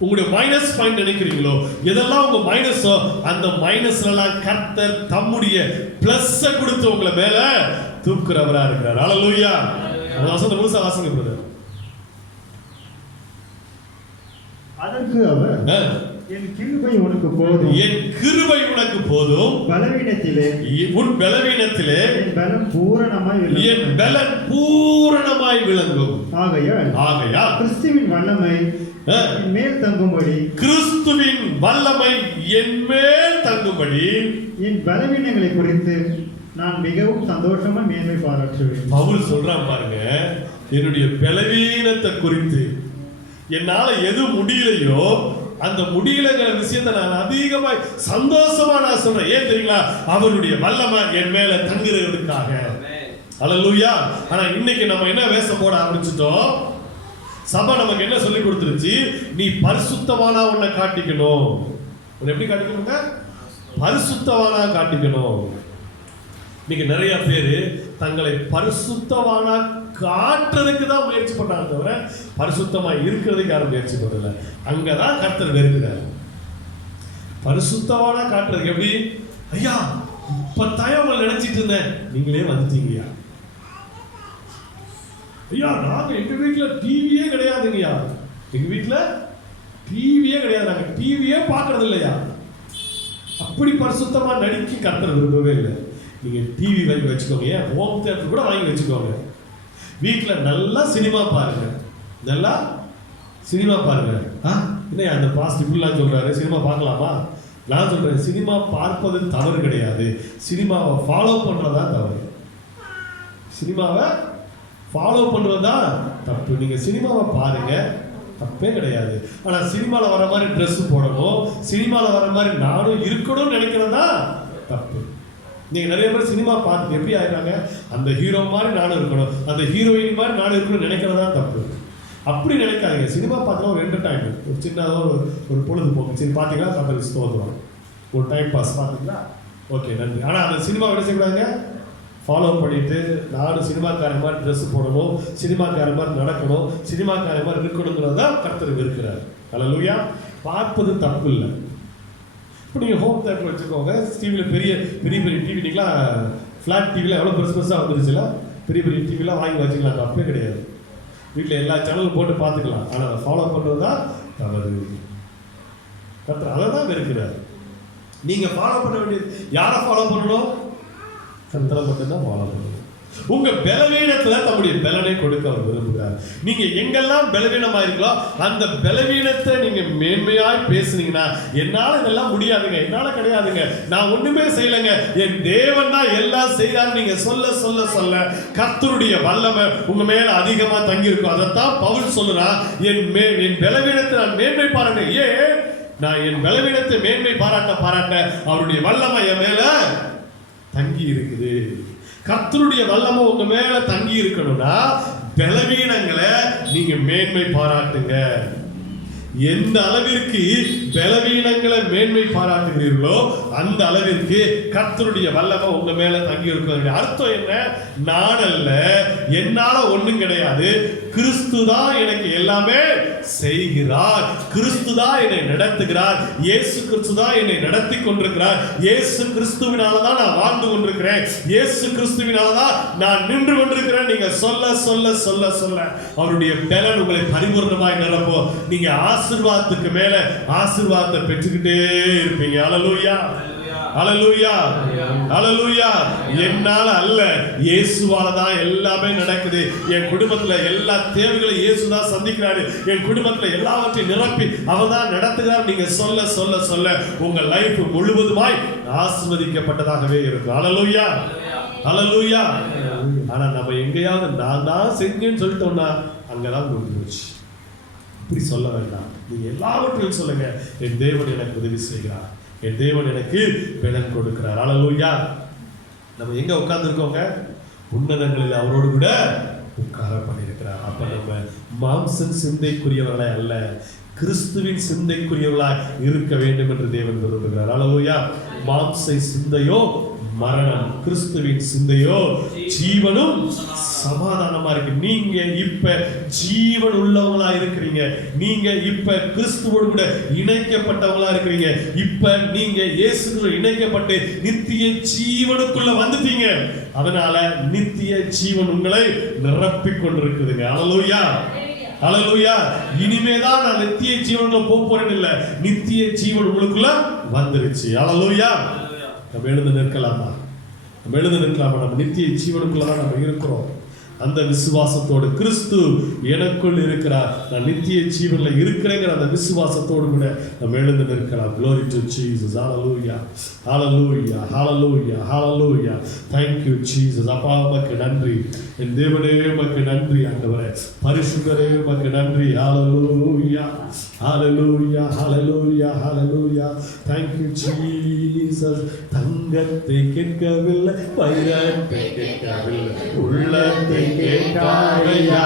உங்களுடைய மைனஸ் பாயிண்ட் நினைக்கிறீங்களோ, எதெல்லாம் உங்க மைனஸோ, அந்த மைனஸ்ல எல்லாம் கர்த்தர் தம்முடைய பிளஸ் கொடுத்து உங்களை மேல தூக்குறவரா இருக்கிறார். அல்லேலூயா. வசனத்தை முழுசா வாசிங்க பிரதர். அதற்கு அவர், என் கிருபை உனக்கு போதும், என் கிருபை உனக்கு போதும், பலவீனத்திலே உன் பலவீனத்திலே என் பலம் பூரணமாய் விளங்கும், என் பலன் பூரணமாய் விளங்கும். ஆகையால் கிறிஸ்துவின் வல்லமை என் மேல் தங்கும்படி, கிறிஸ்துவின் வல்லமை என் மேல் தங்கும்படி என் பலவீனங்களை குறித்து நான் மிகவும் சந்தோஷமா மேன்மை பாராட்டுவேன். பவுல் சொல்றான் பாருங்க, என்னுடைய பலவீனத்தை குறித்து என்னால எது முடியலையோ அந்த முடியலங்கிற விஷயத்தை நான் அதிகமாய் சந்தோஷமா நான் சொல்றேன். ஏன் தெரியுங்களா? அவருடைய வல்லமை என் மேல தங்குறதுக்காக. அல்லேலூயா. ஆனா இன்னைக்கு நம்ம என்ன வேஷம் போட ஆரம்பிச்சிட்டோம்? சபை நமக்கு என்ன சொல்லி கொடுத்துருச்சு? நீ பரிசுத்தவானா உன்னை காட்டிக்கணும். உன்னை எப்படி காட்டிக்கணுங்க? பரிசுத்தவானா காட்டிக்கணும். இன்னைக்கு நிறைய பேர் தங்களை பரிசுத்தவானா காட்டுறதுக்கு தான் முயற்சி பண்றாங்க தவிர பரிசுத்தமா இருக்கிறதுக்கு யாரும் முயற்சி பண்ணல. அங்கதான் கர்த்தர் வெறுக்கிறார். பரிசுத்தவானா காட்டுறதுக்கு எப்படி? ஐயா இப்ப தயவங்களை நினைச்சிட்டு இருந்தேன், நீங்களே வந்துட்டீங்கய்யா. ஐயா நாங்க எங்க வீட்டுல டிவியே கிடையாதுங்கய்யா, எங்க வீட்டுல டிவியே கிடையாது, நாங்க டிவியே பாக்குறது இல்லையா. அப்படி பரிசுத்தமா நடிக்க கர்த்தர் விரும்பவே இல்லை. நீங்க டிவி வாங்கி வச்சுக்கோங்க, ஹோம் தியேட்டர் கூட வாங்கி வச்சுக்கோங்க, வீட்டுல நல்லா சினிமா பாருங்க, நல்லா சினிமா பாருங்க. என்ன அந்த பாஸ்ட் இப்படிலாம் சொல்றாரு, சினிமா பார்க்கலாமா? நான் சொல்றேன், சினிமா பார்ப்பது தவறு கிடையாது, சினிமாவை ஃபாலோ பண்றதா தவறு. சினிமாவை ஃபாலோ பண்றதா தப்பு. நீங்க சினிமாவை பாருங்க, தப்பே கிடையாது. ஆனா சினிமால வர மாதிரி ட்ரெஸ் போடணும், சினிமால வர மாதிரி நானும் இருக்கணும்னு நினைக்கிறதா தப்பு. நீங்க நிறைய பேர் சினிமா பார்த்து எப்படி ஆயிடுறாங்க? அந்த ஹீரோ மாதிரி நானும் இருக்கணும், அந்த ஹீரோயின் மாதிரி நானும் இருக்கணும்னு நினைக்கிறதா தப்பு. அப்படி நினைக்காதீங்க. சினிமா பார்த்தா ஒரு என்டர்டைன்மெண்ட், ஒரு சின்னதாக ஒரு பொழுதுபோக்கு. சரி பார்த்தீங்களா, கப்பல் தோற்றுவோம், ஒரு டைம் பாஸ் பார்த்தீங்களா, ஓகே நன்றி. ஆனால் அந்த சினிமா என்ன செய்யக்கூடாதுங்க? ஃபாலோ பண்ணிட்டு நானும் சினிமாக்காரன் மாதிரி ட்ரெஸ் போடணும், சினிமாக்காரன் மாதிரி நடக்கணும், சினிமாக்காரன் மாதிரி இருக்கணுங்கிறத கர்த்தர் இருக்கிறார். அல்லேலூயா. பார்ப்பது தப்பு இல்லை. இப்போ நீங்கள் ஹோம் தியேட்டர் வச்சுக்கோங்க, டிவியில் பெரிய பெரிய பெரிய டிவி, நீங்களா ஃப்ளாட் டிவியில் எவ்வளோ பெருசு பெருசாக வந்துருச்சுல, பெரிய பெரிய டிவிலாம் வாங்கி வச்சுக்கலாம், தப்பே கிடையாது. வீட்டில் எல்லா சேனலும் போட்டு பார்த்துக்கலாம். ஆனால் அதை ஃபாலோ பண்ணுறது தான் தவறு. கர்த்தர் அதை தான் வெறுக்கிறார். நீங்கள் ஃபாலோ பண்ண வேண்டியது யாரை ஃபாலோ பண்ணணும்? கர்த்தரை மட்டும்தான் ஃபாலோ பண்ணணும். உங்க பலவீனத்துல தம்முடைய பலனை கொடுக்க அவர் விரும்புகிறார். நீங்க எங்கெல்லாம் பலவீனமா இருக்கோ அந்த பலவீனத்தை நீங்க மேன்மையாய் பேசுனீங்கன்னா, என்னால இதெல்லாம் முடியாதுங்க, என்னால கிடையாதுங்க, நான் ஒண்ணுமே செய்யலைங்க, என் தேவன் தான் எல்லாம் செய்தார், நீங்க சொல்ல சொல்ல சொல்ல கர்த்தருடைய வல்லமை உங்க மேல அதிகமா தங்கி இருக்கும். அதைத்தான் பவுல் சொல்றான், என் பலவீனத்தை நான் மேன்மை பாராட்ட. ஏன் நான் என் பலவீனத்தை மேன்மை பாராட்ட அவருடைய வல்லமை என் மேல தங்கி இருக்குது. கர்த்தருடைய வல்லமை உங்க மேல தங்கி இருக்கணும்னா பலவீனங்களை நீங்க மேன்மை பாராட்டுங்க. எந்த அளவிற்கு பலவீனங்களை மேன்மை பாராட்டுகிறீர்களோ அந்த அளவிற்கு கர்த்தருடைய வல்லமை உங்க மேல தங்கி இருக்கிறது. அர்த்தம் என்ன? நான் அல்ல, என்னால ஒண்ணும் கிடையாது, கிறிஸ்து தான் எனக்கு எல்லாமே செய்கிறார், கிறிஸ்து தான் என்னை நடத்துகிறார், இயேசு கிறிஸ்து தான் என்னை நடத்தி கொண்டிருக்கிறார், இயேசு கிறிஸ்துவினால தான் நான் வாழ்ந்து கொண்டிருக்கிறேன், இயேசு கிறிஸ்துவினால தான் நான் நின்று கொண்டிருக்கிறேன். நீங்க சொல்ல சொல்ல சொல்ல சொல்ல அவருடைய பலன் உங்களை பரிபூர்ணமாய் நிரப்போ. நீங்க ஆசீர்வாதத்துக்கு மேல ஆசீர்வாதத்தை பெற்றுக்கிட்டே இருப்பீங்க. அல்லேலூயா, அல்லேலூயா, அல்லேலூயா. என்னால அல்ல, இயேசுவால தான் எல்லாமே நடக்குது. என் குடும்பத்துல எல்லா தேவைகளையும் இயேசு தான் சந்திக்கிறாரு. என் குடும்பத்துல எல்லாவற்றையும் நிரப்பி அவர் தான் நடத்துகிறார். நீங்க சொல்ல சொல்ல சொல்ல உங்க லைஃப் முழுவதுமாய் ஆசீர்வதிக்கப்பட்டதாகவே இருக்கும். அல்லேலூயா, அல்லேலூயா. ஆனா நம்ம எங்கேயாவது நான் தான் செஞ்சேன்னு சொல்லிட்டோம்னா அங்கதான் முடிஞ்சு. இப்படி சொல்ல வேண்டாம். நீங்க எல்லாவற்றையும் சொல்லுங்க, என் தேவன் எனக்கு உதவி செய்கிறார், என் தேவன் எனக்கு பலன் கொடுக்கிறார். அல்லேலூயா. நம்ம எங்க உட்கார்ந்து இருக்கோங்க? உன்னதங்களில் அவரோடு கூட உட்கார பண்ணியிருக்கிறார். அப்ப நம்ம மாம்ச சிந்தைக்குரியவர்களாய் அல்ல, கிறிஸ்துவின் சிந்தைக்குரியவர்களாய் இருக்க வேண்டும் என்று தேவன் விரும்புகிறார். அல்லேலூயா. மாம்ச சிந்தையோ மரணம், கிறிஸ்துவின் சிந்தையோ ஜீவனும் சமாதானமா இருக்கு. நீங்க இப்ப ஜீவன் உள்ளவங்களா இருக்கிறீங்க, நீங்க இப்ப கிறிஸ்துவோடு கூட இணைக்கப்பட்டவங்களா இருக்கிறீங்க. இப்ப நீங்க இயேசுவோடு இணைக்கப்பட்டு நித்திய ஜீவனுக்குள்ள வந்துட்டீங்க. அதனால நித்திய ஜீவன் உங்களை நிரப்பிக் கொண்டிருக்குதுங்க. அல்லேலூயா, அல்லேலூயா. இனிமேதான் நான் நித்திய ஜீவனுக்குள்ள போறேன் இல்ல, நித்திய ஜீவன் உங்களுக்குள்ள வந்துருச்சு. அல்லேலூயா. நம்ம எழுந்து நிற்கலாமா? நம்ம எழுந்து நிற்கலாமா? நம்ம நித்திய ஜீவனுக்குள்ளதான் நம்ம இருக்கிறோம். அந்த விசுவாசத்தோடு கிறிஸ்து எனக்குள் இருக்கிறார், நான் நித்திய ஜீவன்ல இருக்கிறேங்கிற அந்த விசுவாசத்தோடு கூட நம்ம எழுந்து நிற்கலாம். Glory to Jesus. Hallelujah. Hallelujah. Hallelujah. Hallelujah. Thank you Jesus. அப்பா உமக்கு நன்றி, என் தேவனே உமக்கு நன்றி ஆண்டவரே, பரிசுத்தரே உமக்கு நன்றி. Hallelujah. Hallelujah. Hallelujah. Hallelujah. Thank you Jesus. தங்கத்தை கேட்கவில்லை, வைரத்தை கேட்கவில்லை, உள்ளத்தை கேட்காரையா.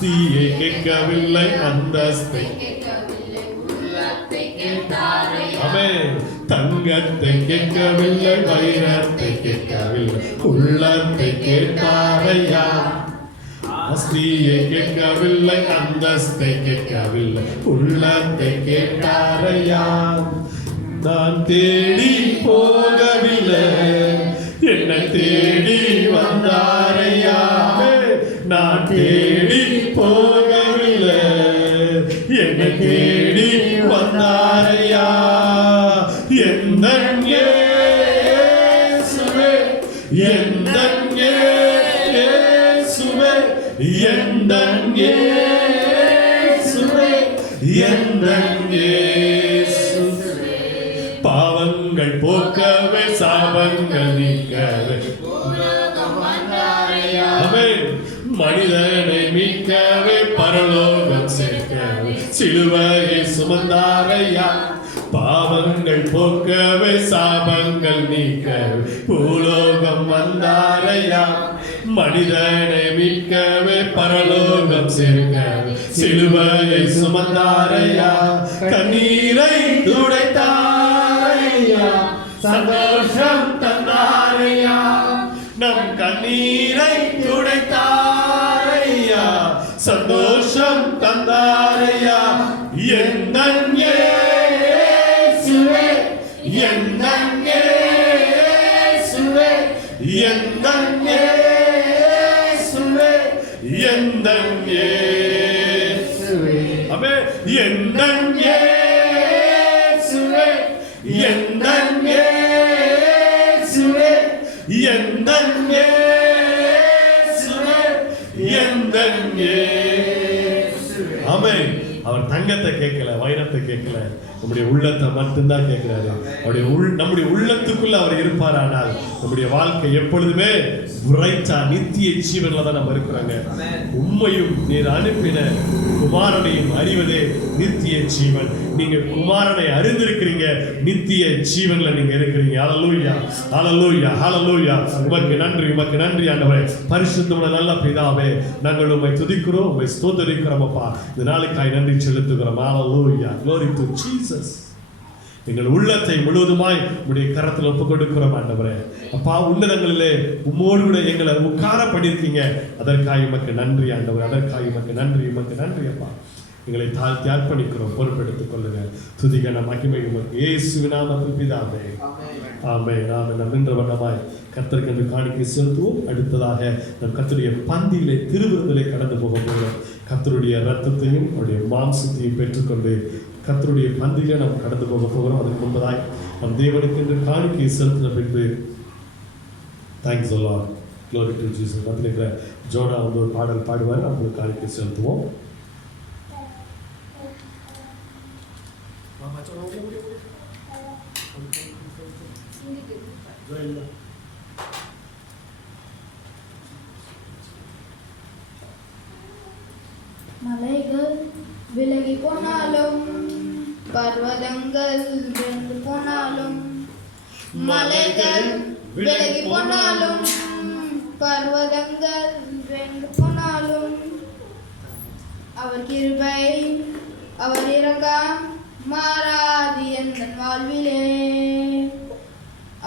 தீயை கேட்கவில்லை, அந்தஸ்தை ஆமென். தங்கத்தை கேட்கவில்லை, வைரத்தை கேட்கவில்லை, உள்ளத்தை கேட்டாரையா. அஸ்தியை கேட்கவில்லை, அந்தஸ்தை கேட்கவில்லை, உள்ளத்தை கேட்டாரையா. நான் தேடி போகவில்லை, என்னை தேடி வந்தாரையா. நான் தேடி போகவில்லை, என்னை தேடி வந்தாரையா. எந்தன் இயேசுவே, எந்தன் இயேசுவே, எந்தன் இயேசுவே, எந்தன் இயேசுவே. பாவங்கள் போக்கவே, சாபங்கள் நீக்கவே, ஆமென். மனிதனை மீட்கவே, பரலோகம் சேர்க்கவே, சிலுவையை சுமந்தாரையா. பாவங்கள் போக்கவே, சாபங்கள் நீக்கவே, பூலோகம் வந்தாரையா. மனிதனை மீட்கவே, பரலோகம் சேர்க்கவே, சிலுவையை சுமந்தாரையா. கண்ணீரை துடைத்தாரையா, சந்தோஷம் தந்தாரையா. நம் கண்ணீரை துடைத்தாரையா, சந்தோஷம் தந்தாரையா. எந்தன் இயேசுவே, எந்தன் இயேசுவே, எந்தன் இயேசுவே, எந்தன் இயேசுவே. ஆமென். எந்தன் இயேசுவே, எந்தன் இயேசுவே, எந்தன் இயேசுவே, எந்தன் இயேசுவே. ஆமென். அவர் தங்கத்தை கேட்கல, வைரத்தை கேட்கல, நம்முடைய உள்ளத்தை மட்டும்தான் கேட்கிறாரு. நம்முடைய உள்ளத்துக்குள்ள அவர் இருப்பார். ஆனால் நம்முடைய வாழ்க்கை எப்பொழுதுமே உரைச்சா நித்திய ஜீவன்ல தான் நம்ம இருக்கிறாங்க. உண்மையும் நீர் அனுப்பின குமாரனையும் அறிவதே நித்திய ஜீவன். நீங்க குமாரனை அறிந்திருக்கிறீங்க, நித்திய ஜீவன்ல நீங்க இருக்கிறீங்க. ஹல்லேலூயா, ஹல்லேலூயா, ஹல்லேலூயா. உமக்கு நன்றி, உமக்கு நன்றி ஆண்டவரே. பரிசுத்தமுள்ள நல்ல பிதாவே, நாங்கள் உம்மை துதிக்கிறோம், உம்மை ஸ்தோத்திரிக்கிறோம் அப்பா. இந்த நாளுக்காய் நன்றி செலுத்துகிறோம். ஹல்லேலூயா. Glory to Jesus. எங்கள் உள்ளத்தை முழுவதுமாய் உம்முடைய கரத்தில் ஒப்புக் கொடுக்கிறோம் ஆண்டவரே. அப்பா, உன்னதங்களிலே உம்மோடு கூட எங்களை உட்கார பண்ணியிருக்கீங்க. அதற்காக உமக்கு நன்றி ஆண்டவரே, அதற்காக உமக்கு நன்றி, உமக்கு நன்றி அப்பா. எங்களை தாழ்த்தி அர்ப்பணிக்கிறோம், பொறுப்பெடுத்துக் கொள்ளுங்க. துதிகன மகிமை உமக்கு இயேசுவின் நாமத்தில் பிதாவே. ஆமென். நாம நின்ற வண்ணமாய் கர்த்தருக்கு என்று காணிக்கை செலுத்துவோம். அடுத்ததாக நம் கர்த்தருடைய பந்தியிலே திருவிருந்திலே கடந்து போக போகிறோம். கர்த்தருடைய ரத்தத்தையும் அவருடைய மாம்சத்தையும் பெற்றுக்கொண்டு கர்த்தருடைய பந்தியிலே நாம் கடந்து போக போகிறோம். அதுக்கு முன்பதாய் நம் தேவனுக்கு என்று காணிக்கை செலுத்தின பின்பு thanks Allah, glory to Jesus இருக்கிற ஜோனா வந்து ஒரு பாடல் பாடுவார். நம்ம காணிக்கை செலுத்துவோம். மலைகள் விலகி போனாலும், பர்வதங்கள் வென்று போனாலும், மலைகள் விலகி போனாலும், பர்வதங்கள் வென்று போனாலும், அவர் கிருபை அவர் இரக்கம் மாறாது எந்தன் வாழ்விலே.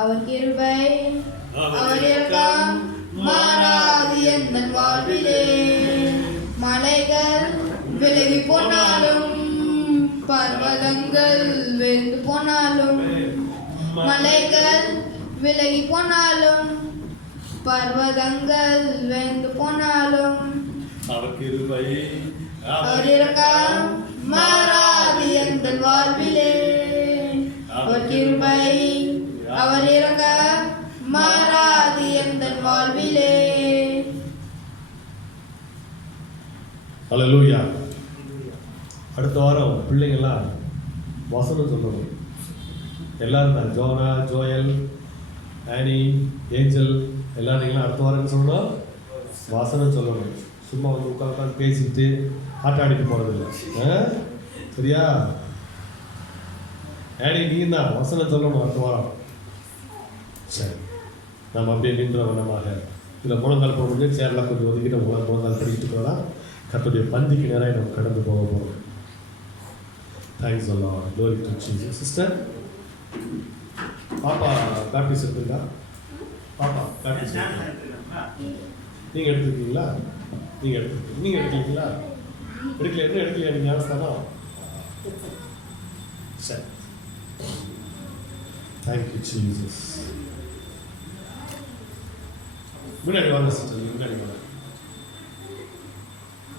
அவர் கிருபை அவர் இரக்கம் மாறாது எந்தன் வாழ்விலே. மலைகள் விலகி போனாலும், பர்வதங்கள் வெந்து போனாலும், மலைகள் விலகி போனாலும், பர்வதங்கள் வெந்து போனாலும், அவர் கிருபை அவர் இரக்கம் மாறாது எந்தன் வாழ்விலே. அவர் கிருபை அவர் இரக்கம் மாறாது எந்தன் வாழ்விலே. ஹல்லேலூயா. அடுத்த வாரம் பிள்ளைங்கள்லாம் வசனம் சொல்லணும். எல்லாரும் தான், ஜோனா, ஜோயல், ஆனி, ஏஞ்சல் எல்லாரும் நீங்களாம் அடுத்த வாரம் என்ன சொல்லணும்? வசனம் சொல்லணும். சும்மா வந்து உட்காந்து பேசிட்டு ஆட்டாடிட்டு போகிறதில்ல. சரியா? ஆனி நீ தான் வசனம் சொல்லணும் அடுத்த வாரம். சரி, நம்ம அப்படியே நின்ற வண்ணமாக இதில் முழங்கால் போக முடியும். சேரெலாம் கொஞ்சம் ஒதுக்கிட்டு முழங்கால் படிக்கிட்டு போகலாம். கர்த்தருடைய பந்திக்கு நேராக நம்ம கடந்து போக போகிறோம். Thanks Allah. Glory to Jesus. Sister பாப்பா பேப்டிஸ்ட் இருக்குங்களா? பாப்பா பேப்டிஸ்ட் நீங்கள் எடுத்துருக்கீங்களா? நீங்கள் எடுத்துருக்கீங்களா? எடுக்கலையா? நீங்கள் ஞாபகம். சரி, தேங்க்யூ ஜீசஸ். முன்னாடி வாங்க சிஸ்டர், முன்னாடி வாங்க.